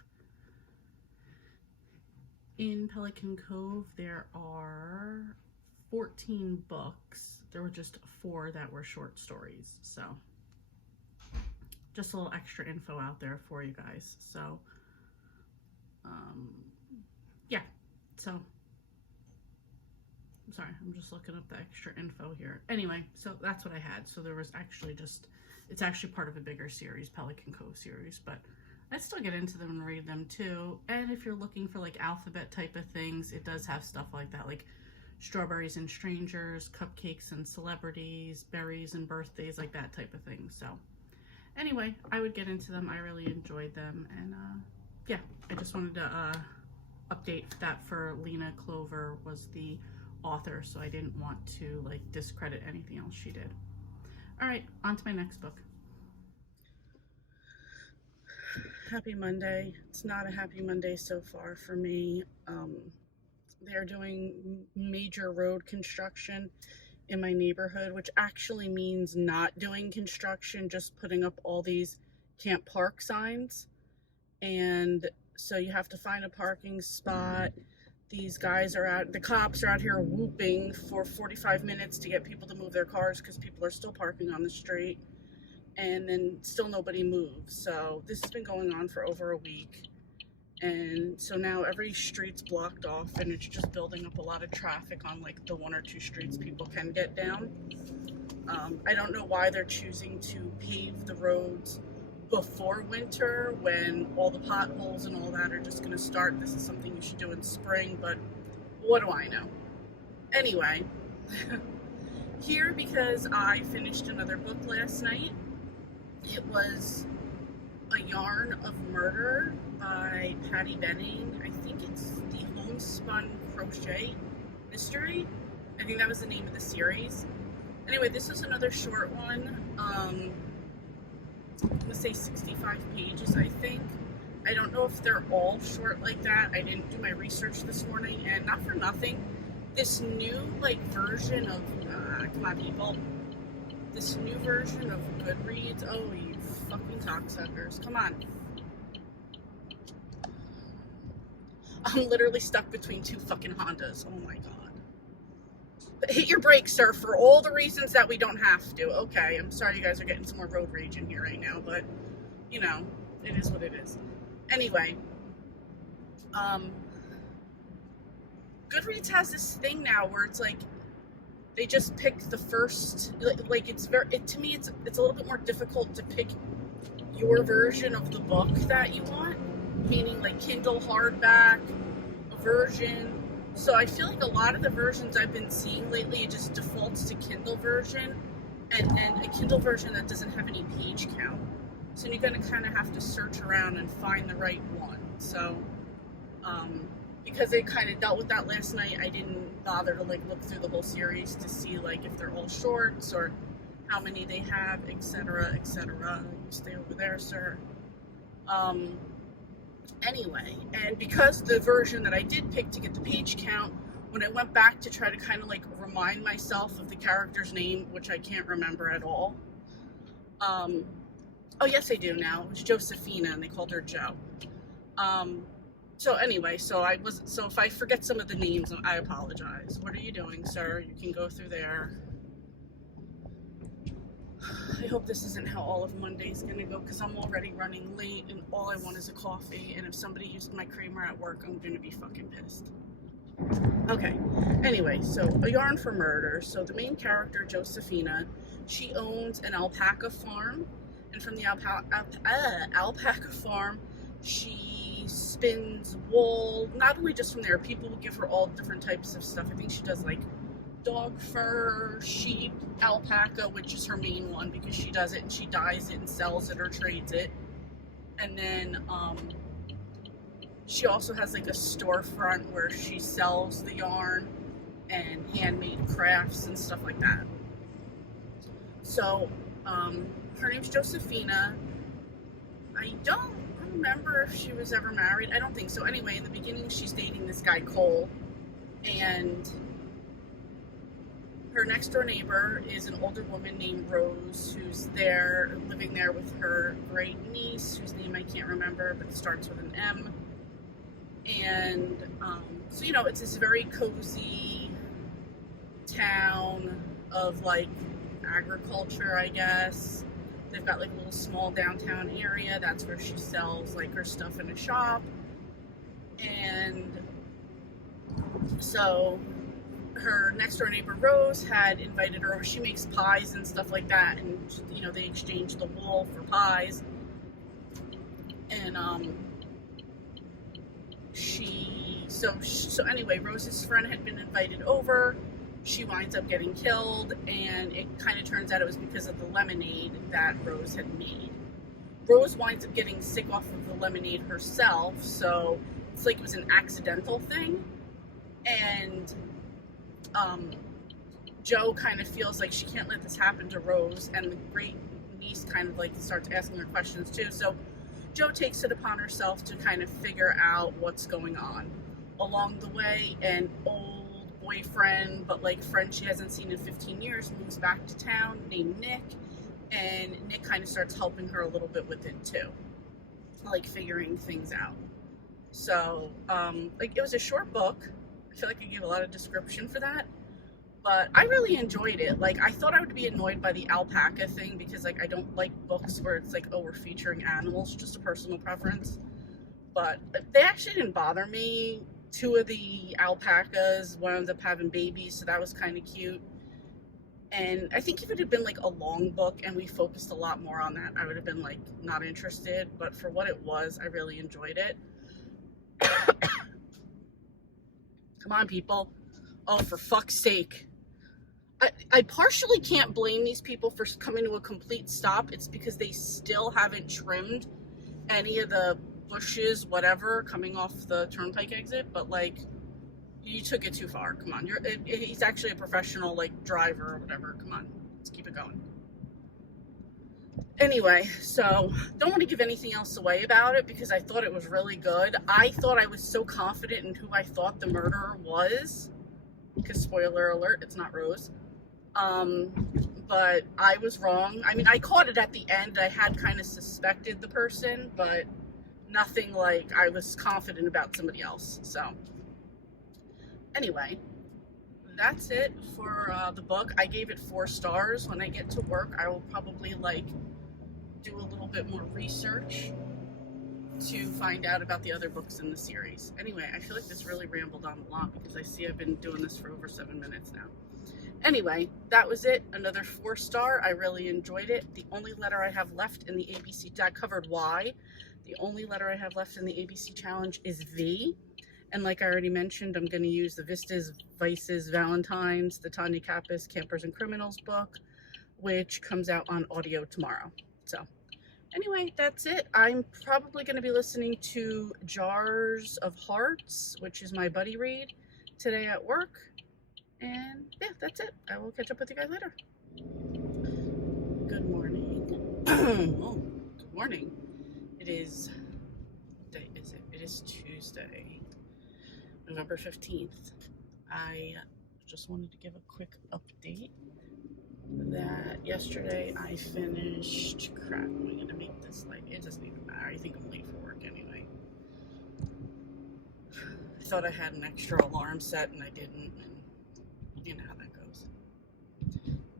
In Pelican Cove, there are 14 books. There were just 4 that were short stories. So just a little extra info out there for you guys. So yeah, so I'm sorry, I'm just looking up the extra info here. Anyway, so that's what I had. So there was actually it's actually part of a bigger series, Pelican Cove series, but I still get into them and read them too. And if you're looking for alphabet type of things, it does have stuff like that, like strawberries and strangers, cupcakes and celebrities, berries and birthdays, like that type of thing. So anyway, I would get into them. I really enjoyed them. And yeah, I just wanted to update that for Lena Clover was the author, so I didn't want to discredit anything else she did. All right, on to my next book. Happy Monday. It's not a happy Monday so far for me. They're doing major road construction in my neighborhood, which actually means not doing construction, just putting up all these can't park signs. And So you have to find a parking spot. These guys are out, the cops are out here whooping for 45 minutes to get people to move their cars because people are still parking on the street, and then still nobody moves. So this has been going on for over a week. And so now every street's blocked off, and it's just building up a lot of traffic on like the 1 or 2 streets people can get down. I don't know why they're choosing to pave the roads before winter when all the potholes and all that are just going to start. This is something you should do in spring, but what do I know? Anyway, here because I finished another book last night. It was A Yarn of Murder by Patty Benning. I think it's the Homespun Crochet Mystery. I think that was the name of the series. Anyway, this was another short one. I'm gonna say 65 pages, I think. I don't know if they're all short like that. I didn't do my research this morning, and not for nothing, this new like version of come on people, this new version of Goodreads. Oh, you fucking cocksuckers! Come on. I'm literally stuck between 2 fucking Hondas. Oh my god. But hit your brakes, sir, for all the reasons that we don't have to. Okay, I'm sorry you guys are getting some more road rage in here right now, but, you know, it is what it is. Anyway, Goodreads has this thing now where it's like, they just pick the first, like it's very, to me, it's a little bit more difficult to pick your version of the book that you want, meaning like Kindle hardback version. So I feel like a lot of the versions I've been seeing lately, it just defaults to Kindle version, and a Kindle version that doesn't have any page count. So you're gonna kind of have to search around and find the right one. So, because they kind of dealt with that last night, I didn't bother to like look through the whole series to see like if they're all shorts or how many they have, etc., etc. You stay over there, sir. Anyway, and because the version that I did pick to get the page count, when I went back to try to kind of like remind myself of the character's name, which I can't remember at all. Oh yes I do now. It was Josephina and they called her Jo. So anyway, so if I forget some of the names, I apologize. What are you doing, sir? You can go through there. I hope this isn't how all of Monday's gonna go, because I'm already running late and all I want is a coffee, and if somebody used my creamer at work, I'm gonna be fucking pissed. Okay, anyway, so A Yarn for Murder. So the main character, Josephina, she owns an alpaca farm, and from the alpaca farm, she spins wool, not only just from there, people will give her all different types of stuff. I think she does like dog fur, sheep, alpaca, which is her main one because she does it and she dyes it and sells it or trades it. And then she also has like a storefront where she sells the yarn and handmade crafts and stuff like that. So her name's Josephina. I don't remember if she was ever married. I don't think so. Anyway, in the beginning she's dating this guy Cole, and her next door neighbor is an older woman named Rose, who's there, living there with her great niece, whose name I can't remember, but starts with an M. And so, you know, it's this very cozy town of like agriculture, I guess. They've got like a little small downtown area. That's where she sells like her stuff in a shop. And so her next door neighbor Rose had invited her over. She makes pies and stuff like that, and you know, they exchange the wool for pies. And so anyway, Rose's friend had been invited over. She winds up getting killed, and it kind of turns out it was because of the lemonade that Rose had made. Rose winds up getting sick off of the lemonade herself, so it's like it was an accidental thing. And Jo kind of feels like she can't let this happen to Rose, and the great niece kind of like starts asking her questions too. So Jo takes it upon herself to kind of figure out what's going on. Along the way, an old boyfriend, but like friend she hasn't seen in 15 years, moves back to town named Nick, and Nick kind of starts helping her a little bit with it too, like figuring things out. So, like, it was a short book. I feel like I gave a lot of description for that, but I really enjoyed it. Like, I thought I would be annoyed by the alpaca thing because, like, I don't like books where it's like, oh, we're featuring animals, just a personal preference. But they actually didn't bother me. Two of the alpacas wound up having babies, so that was kind of cute. And I think if it had been like a long book and we focused a lot more on that, I would have been like not interested. But for what it was, I really enjoyed it. Come on, people. Oh, for fuck's sake. I partially can't blame these people for coming to a complete stop. It's because they still haven't trimmed any of the bushes, whatever, coming off the turnpike exit. But like, you took it too far. Come on. He's actually a professional like driver or whatever. Come on. Let's keep it going. Anyway, so don't want to give anything else away about it because I thought it was really good. I thought I was so confident in who I thought the murderer was, because spoiler alert, it's not Rose. But I was wrong. I mean, I caught it at the end. I had kind of suspected the person, but nothing like I was confident about somebody else. So anyway, that's it for the book. I gave it 4 stars. When I get to work, I will probably like do a little bit more research to find out about the other books in the series. Anyway, I feel like this really rambled on a lot because I see I've been doing this for over 7 minutes now. Anyway, that was it. Another 4 star. I really enjoyed it. The only letter I have left in the ABC, that covered Y. The only letter I have left in the ABC challenge is V. And like I already mentioned, I'm going to use the Vistas, Vices, Valentines, the Tanya Kappas, Campers and Criminals book, which comes out on audio tomorrow. So anyway, that's it. I'm probably going to be listening to Jars of Hearts, which is my buddy read, today at work. And yeah, that's it. I will catch up with you guys later. Good morning. Oh, good morning. It is, what day is it? It is Tuesday, November 15th. I just wanted to give a quick update that yesterday I finished, crap, am I going to make this like, it doesn't even matter. I think I'm late for work anyway. I thought I had an extra alarm set and I didn't, and you know how that goes.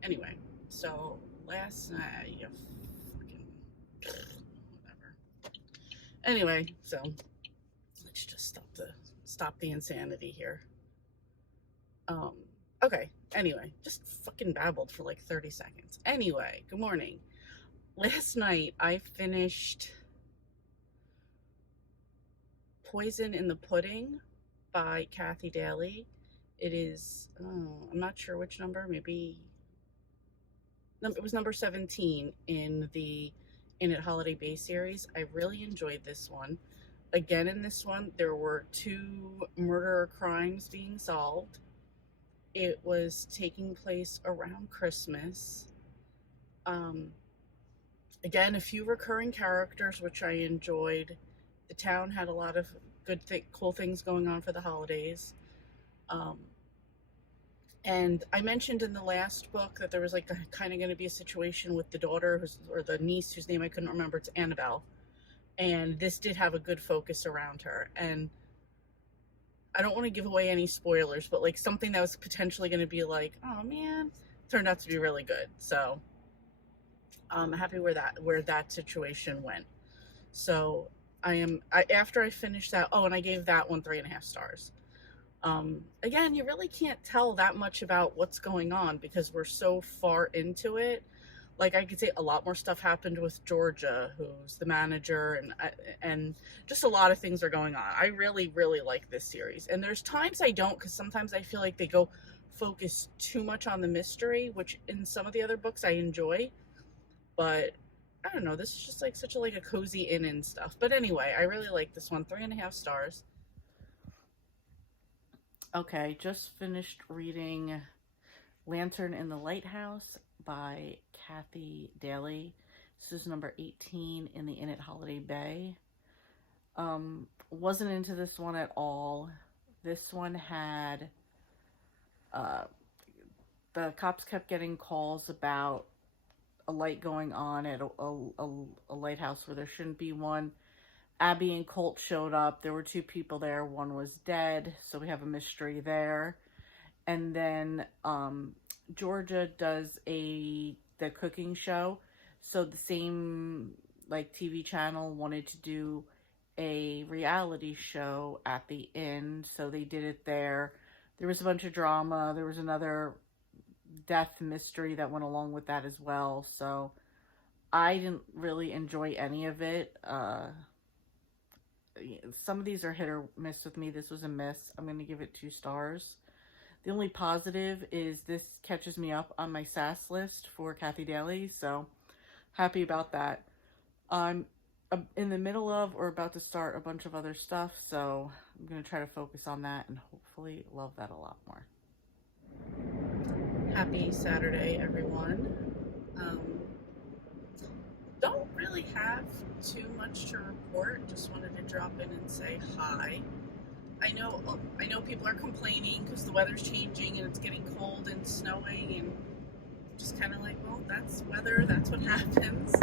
Anyway, so last night, you fucking, whatever. Anyway, so let's just stop the insanity here. Okay, anyway, just fucking babbled for like 30 seconds. Anyway, good morning. Last night I finished Poison in the Pudding by Kathy Daly. It is, I'm not sure which number, maybe, it was number 17 in the In It Holiday Bay series. I really enjoyed this one. Again, in this one, there were 2 murder crimes being solved. It was taking place around Christmas. Again, a few recurring characters, which I enjoyed. The town had a lot of good, cool things going on for the holidays. And I mentioned in the last book that there was like kind of going to be a situation with the daughter or the niece whose name I couldn't remember. It's Annabelle. And this did have a good focus around her. And I don't want to give away any spoilers, but like something that was potentially going to be like, oh man, turned out to be really good. So I'm happy where that situation went. So after I finished that, and I gave that one 3.5 stars. Again, you really can't tell that much about what's going on because we're so far into it. Like I could say a lot more stuff happened with Georgia, who's the manager, and just a lot of things are going on. I really, really like this series. And there's times I don't, because sometimes I feel like they go focus too much on the mystery, which in some of the other books I enjoy. But I don't know, this is just like such a cozy inn and stuff. But anyway, I really like this one, 3.5 stars. Okay, just finished reading Lantern in the Lighthouse by Kathy Daly. This is number 18 in the In It Holiday Bay. Wasn't into this one at all. This one had, the cops kept getting calls about a light going on at a lighthouse where there shouldn't be one. Abby and Colt showed up. There were two people there. One was dead, so we have a mystery there. And then Georgia does the cooking show. So the same like TV channel wanted to do a reality show at the inn, so they did it there. There was a bunch of drama. There was another death mystery that went along with that as well. So I didn't really enjoy any of it. Some of these are hit or miss with me. This was a miss. I'm going to give it 2 stars. The only positive is this catches me up on my SAS list for Kathy Daly, so happy about that. I'm in the middle of or about to start a bunch of other stuff, so I'm going to try to focus on that and hopefully love that a lot more. Happy Saturday, everyone. Don't really have too much to report. Just wanted to drop in and say hi. I know people are complaining because the weather's changing and it's getting cold and snowing, and just kind of like, well, that's weather, that's what happens.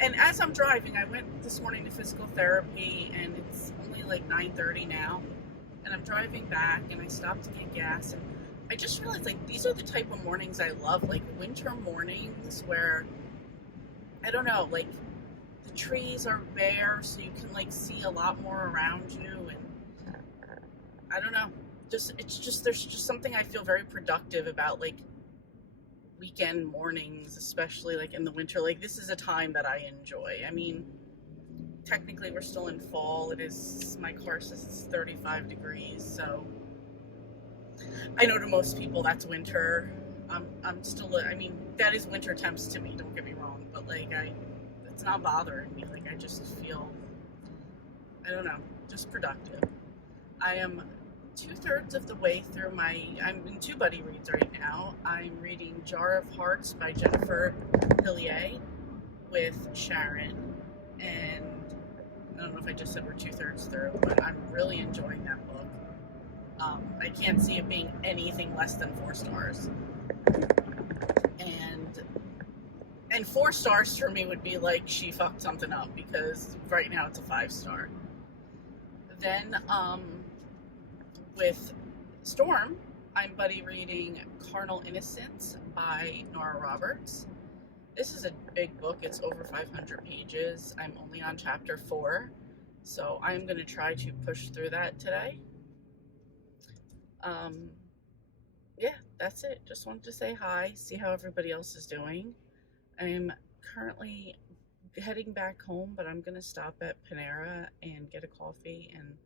And as I'm driving, I went this morning to physical therapy, and it's only like 9:30 now, and I'm driving back, and I stopped to get gas, and I just realized, like, these are the type of mornings I love, like winter mornings where, I don't know, like, the trees are bare, so you can, like, see a lot more around you, and I don't know, there's just something I feel very productive about, like, weekend mornings, especially, like, in the winter. Like, this is a time that I enjoy. I mean, technically, we're still in fall. It is, my car says it's 35 degrees, so I know to most people that's winter. I'm still, I mean, that is winter temps to me, don't get me wrong, but, like, it's not bothering me. Like, I just feel, I don't know, just productive. I am 2/3 of the way through I'm in 2 buddy reads right now. I'm reading Jar of Hearts by Jennifer Hillier with Sharon, and I don't know if I just said we're 2/3 through, but I'm really enjoying that book. I can't see it being anything less than 4 stars. And 4 stars for me would be like she fucked something up, because right now it's a 5-star. Then, with Storm, I'm buddy reading Carnal Innocence by Nora Roberts. This is a big book. It's over 500 pages. I'm only on chapter 4, so I'm going to try to push through that today. Yeah, that's it. Just wanted to say hi, see how everybody else is doing. I'm currently heading back home, but I'm going to stop at Panera and get a coffee and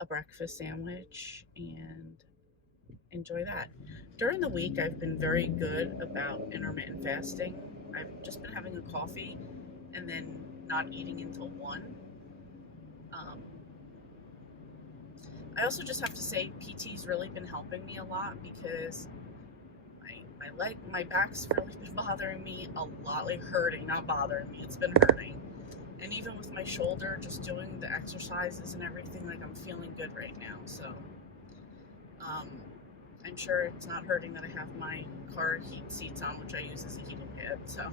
a breakfast sandwich and enjoy that. During the week, I've been very good about intermittent fasting. I've just been having a coffee and then not eating until 1. I also just have to say PT's really been helping me a lot, because my back's really been bothering me a lot, like hurting, not bothering me, it's been hurting. And even with my shoulder, just doing the exercises and everything, like, I'm feeling good right now. So, I'm sure it's not hurting that I have my car heat seats on, which I use as a heating pad. So,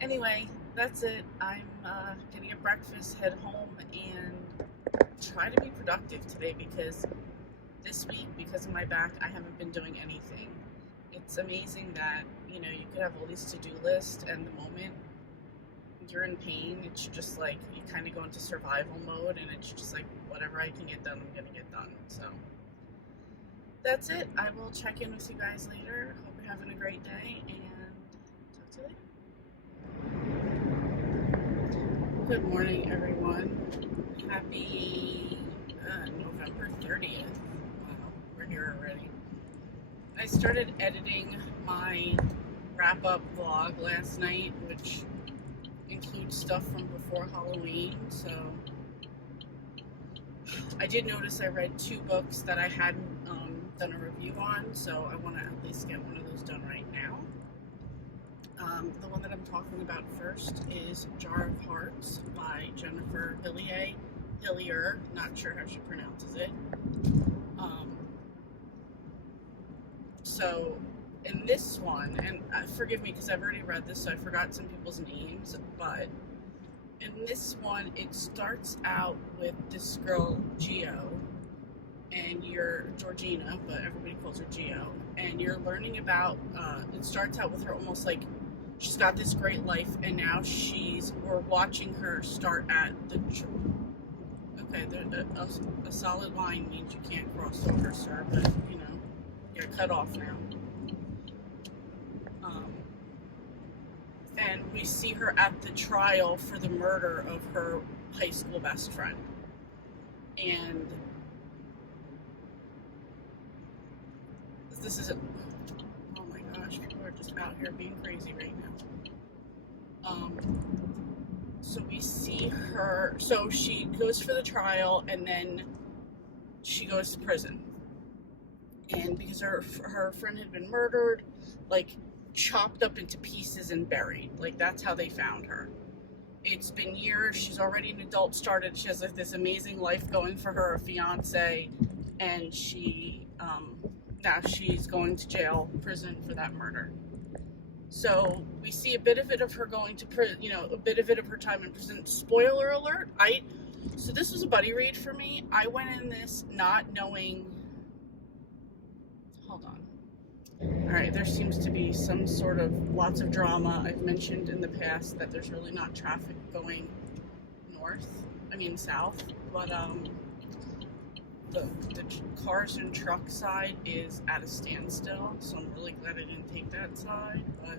anyway, that's it. I'm gonna get breakfast, head home, and try to be productive today, because this week, because of my back, I haven't been doing anything. It's amazing that, you know, you could have all these to-do lists, and the moment you're in pain, it's just like you kind of go into survival mode, and it's just like, whatever I can get done, I'm gonna get done. So that's it. I will check in with you guys later. Hope you're having a great day, and talk to you later. Good morning, everyone. Happy November 30th. Wow, we're here already. I started editing my wrap-up vlog last night, which includes stuff from before Halloween. So I did notice I read 2 books that I hadn't done a review on, so I want to at least get one of those done right now. The one that I'm talking about first is Jar of Hearts by Jennifer Hillier, not sure how she pronounces it. So in this one, and forgive me because I've already read this, so I forgot some people's names, but in this one, it starts out with this girl, Geo, and you're Georgina, but everybody calls her Geo, and you're learning about, it starts out with her almost like she's got this great life, and now we're watching her start at the, okay, a solid line means you can't cross over, sir, but, you know, you're cut off now. And we see her at the trial for the murder of her high school best friend. And this is oh my gosh, people are just out here being crazy right now. So we see her, so she goes for the trial and then she goes to prison. And because her friend had been murdered, like chopped up into pieces and buried. Like that's how they found her. It's been years, she's already an adult, she has like this amazing life going for her, a fiance, and she now she's going to prison for that murder. So we see a bit of it of her going to prison, you know, a bit of it of her time in prison. Spoiler alert, so this was a buddy read for me. I went in this not knowing, hold on. All right, there seems to be some sort of lots of drama. I've mentioned in the past that there's really not traffic going south, but the cars and truck side is at a standstill, so I'm really glad I didn't take that side, but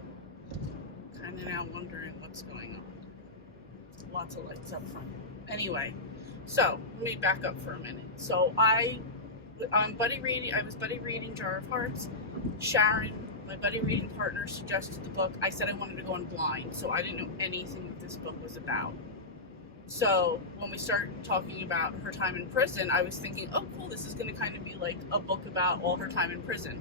kind of now wondering what's going on. Lots of lights up front. Anyway, so let me back up for a minute. So I was buddy reading Jar of Hearts. Sharon, my buddy reading partner, suggested the book. I said I wanted to go in blind, so I didn't know anything that this book was about. So when we started talking about her time in prison, I was thinking, oh cool, this is going to kind of be like a book about all her time in prison.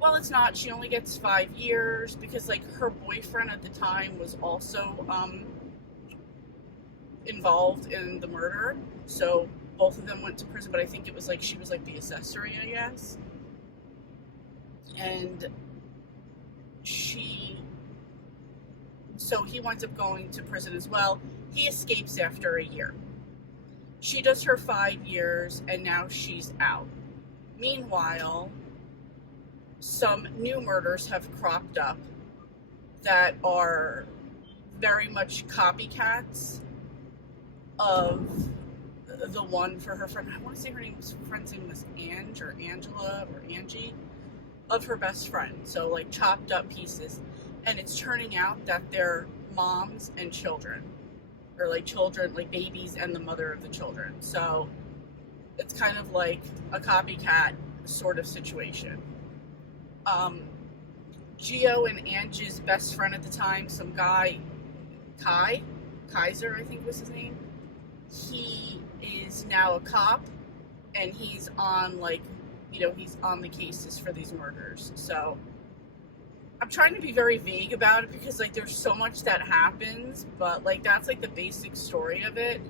Well, it's not. She only gets 5 years because like her boyfriend at the time was also involved in the murder. So both of them went to prison, but I think it was like she was like the accessory, I guess. And so he winds up going to prison as well. He escapes after a year. She does her 5 years and now she's out. Meanwhile, some new murders have cropped up that are very much copycats of the one for her friend. I want to say her friend's name was Ange or Angela or Angie, of her best friend. So like chopped up pieces. And it's turning out that they're moms and children. Or like children, like babies and the mother of the children. So it's kind of like a copycat sort of situation. Geo and Angie's best friend at the time, some guy, Kaiser, I think was his name. He is now a cop, and he's on he's on the cases for these murders. So I'm trying to be very vague about it because like there's so much that happens, but like that's like the basic story of it,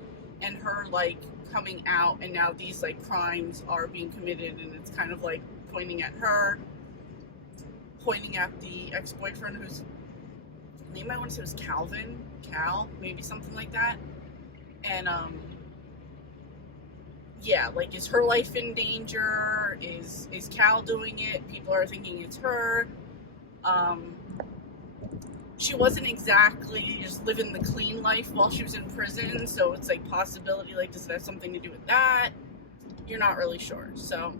and her like coming out, and now these like crimes are being committed, and it's kind of like pointing at her, pointing at the ex-boyfriend whose name I want to say was Cal, maybe something like that. And yeah, like is her life in danger? Is Cal doing it? People are thinking it's her. She wasn't exactly just living the clean life while she was in prison, so it's like possibility, like does it have something to do with that? You're not really sure. So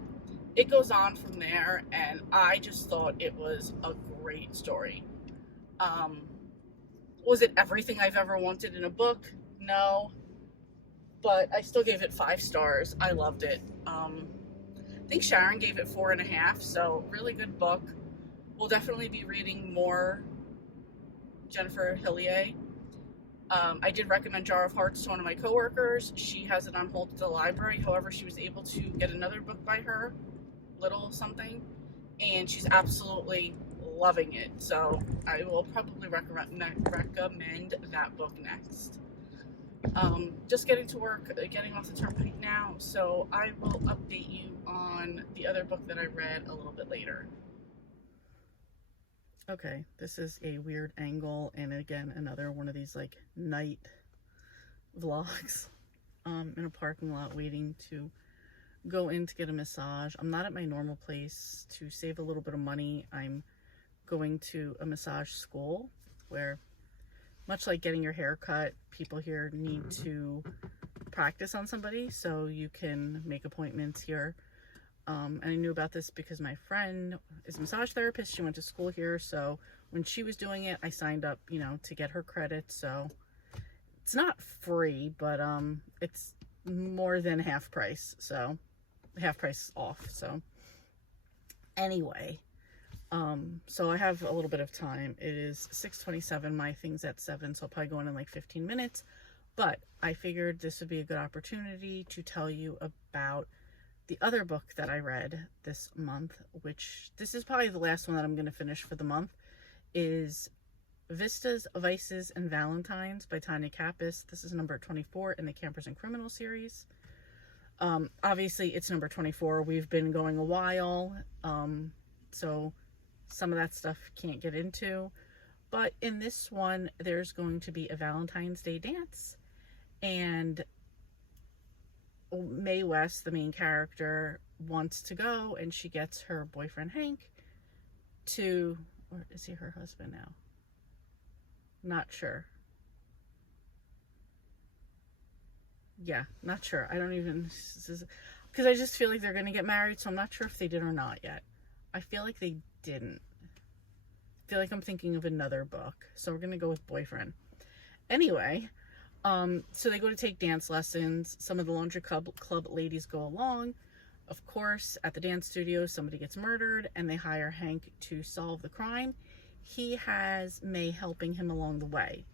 it goes on from there, and I just thought it was a great story. Was it everything I've ever wanted in a book? No, but I still gave it 5 stars. I loved it. I think Sharon gave it 4.5, so really good book. We'll definitely be reading more Jennifer Hillier. I did recommend Jar of Hearts to one of my coworkers. She has it on hold at the library. However, she was able to get another book by her, Little something, and she's absolutely loving it. So I will probably recommend that book next. Just getting to work, getting off the turnpike now, so I will update you on the other book that I read a little bit later. Okay, this is a weird angle, and again, another one of these like night vlogs in a parking lot waiting to go in to get a massage. I'm not at my normal place. To save a little bit of money, I'm going to a massage school where, much like getting your hair cut, people here need to practice on somebody, so you can make appointments here. And I knew about this because my friend is a massage therapist. She went to school here, so when she was doing it, I signed up, you know, to get her credit. So it's not free, but it's more than half price, so half price off. So anyway, so I have a little bit of time. It is 6:27. My thing's at 7, so I'll probably go in like 15 minutes. But I figured this would be a good opportunity to tell you about the other book that I read this month, which this is probably the last one that I'm going to finish for the month, is Vistas, Vices, and Valentines by Tanya Kappas. This is number 24 in the Campers and Criminal series. Obviously, it's number 24. We've been going a while, so some of that stuff can't get into. But in this one, there's going to be a Valentine's Day dance, and Mae West, the main character, wants to go, and she gets her boyfriend Hank to, or is he her husband now? Not sure. Yeah, not sure. I don't even, because I just feel like they're going to get married, so I'm not sure if they did or not yet. I feel like they didn't. I feel like I'm thinking of another book, so we're going to go with boyfriend. Anyway, so they go to take dance lessons. Some of the laundry club ladies go along. Of course, at the dance studio, somebody gets murdered, and they hire Hank to solve the crime. He has May helping him along the way.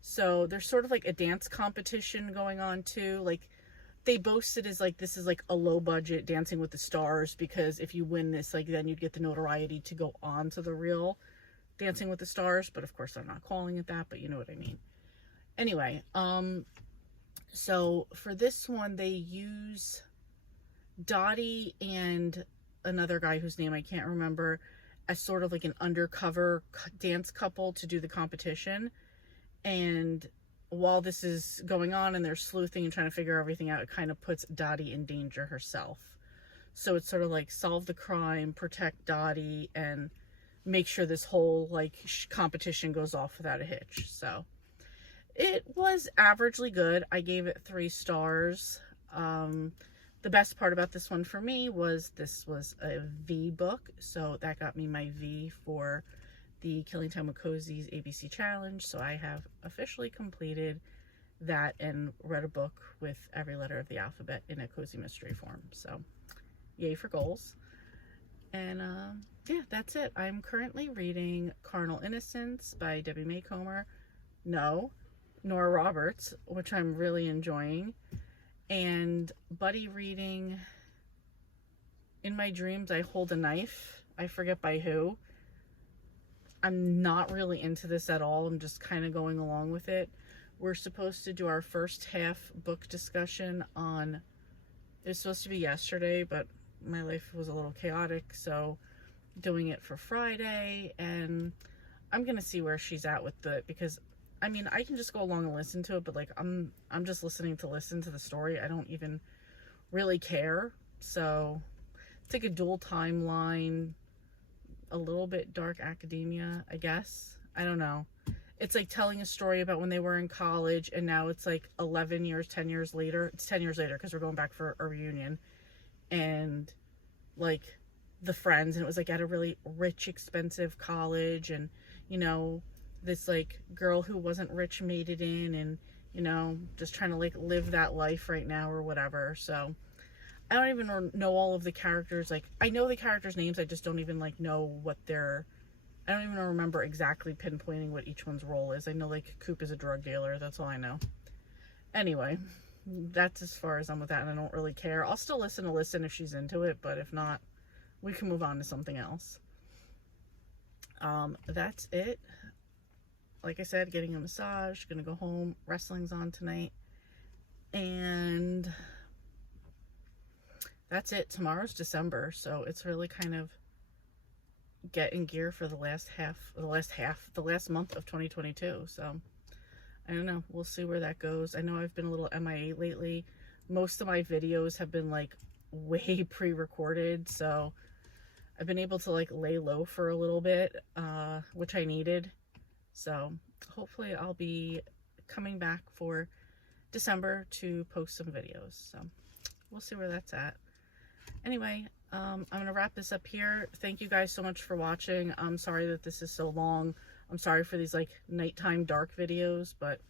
So there's sort of like a dance competition going on too. Like, they boast it as like, this is like a low budget Dancing with the Stars, because if you win this, like, then you'd get the notoriety to go on to the real Dancing with the Stars. But of course, they're not calling it that, but you know what I mean. Anyway, so for this one, they use Dottie and another guy whose name I can't remember as sort of like an undercover dance couple to do the competition. And while this is going on and they're sleuthing and trying to figure everything out, it kind of puts Dottie in danger herself. So it's sort of like solve the crime, protect Dottie, and make sure this whole like competition goes off without a hitch. So it was averagely good. I gave it 3 stars. The best part about this one for me was this was a V book, so that got me my V for the Killing Time with Cozies ABC Challenge. So I have officially completed that and read a book with every letter of the alphabet in a cozy mystery form. So yay for goals. And yeah, that's it. I'm currently reading Carnal Innocence by Debbie May Comer. No, Nora Roberts, which I'm really enjoying. And buddy reading In My Dreams I Hold a Knife. I forget by who. I'm not really into this at all. I'm just kind of going along with it. We're supposed to do our first half book discussion on, it was supposed to be yesterday, but my life was a little chaotic, so doing it for Friday. And I'm gonna see where she's at with it, because I mean, I can just go along and listen to it, but like I'm just listening to listen to the story. I don't even really care. So it's like a dual timeline, a little bit dark academia, I guess. I don't know. It's like telling a story about when they were in college, and now it's like 11 years, 10 years later. It's 10 years later because we're going back for a reunion. And like the friends, and it was like at a really rich, expensive college, and you know, this like girl who wasn't rich made it in, and you know, just trying to like live that life right now or whatever. So I don't even know all of the characters. Like, I know the characters' names, I just don't even like know what their, I don't even remember exactly pinpointing what each one's role is. I know like Coop is a drug dealer, that's all I know. Anyway, that's as far as I'm with that, and I don't really care. I'll still listen if she's into it, but if not, we can move on to something else. That's it. Like I said, getting a massage, gonna go home. Wrestling's on tonight. And that's it. Tomorrow's December, so it's really kind of getting gear for the last month of 2022. So I don't know. We'll see where that goes. I know I've been a little MIA lately. Most of my videos have been like way pre-recorded, so I've been able to like lay low for a little bit, which I needed. So hopefully I'll be coming back for December to post some videos. So we'll see where that's at. Anyway, I'm going to wrap this up here. Thank you guys so much for watching. I'm sorry that this is so long. I'm sorry for these like nighttime dark videos, but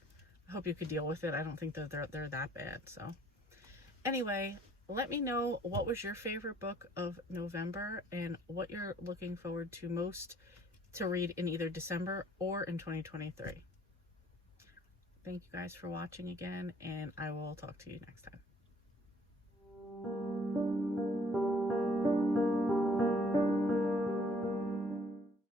I hope you could deal with it. I don't think that they're that bad. So anyway, let me know what was your favorite book of November and what you're looking forward to most to read in either December or in 2023. Thank you guys for watching again, and I will talk to you next time.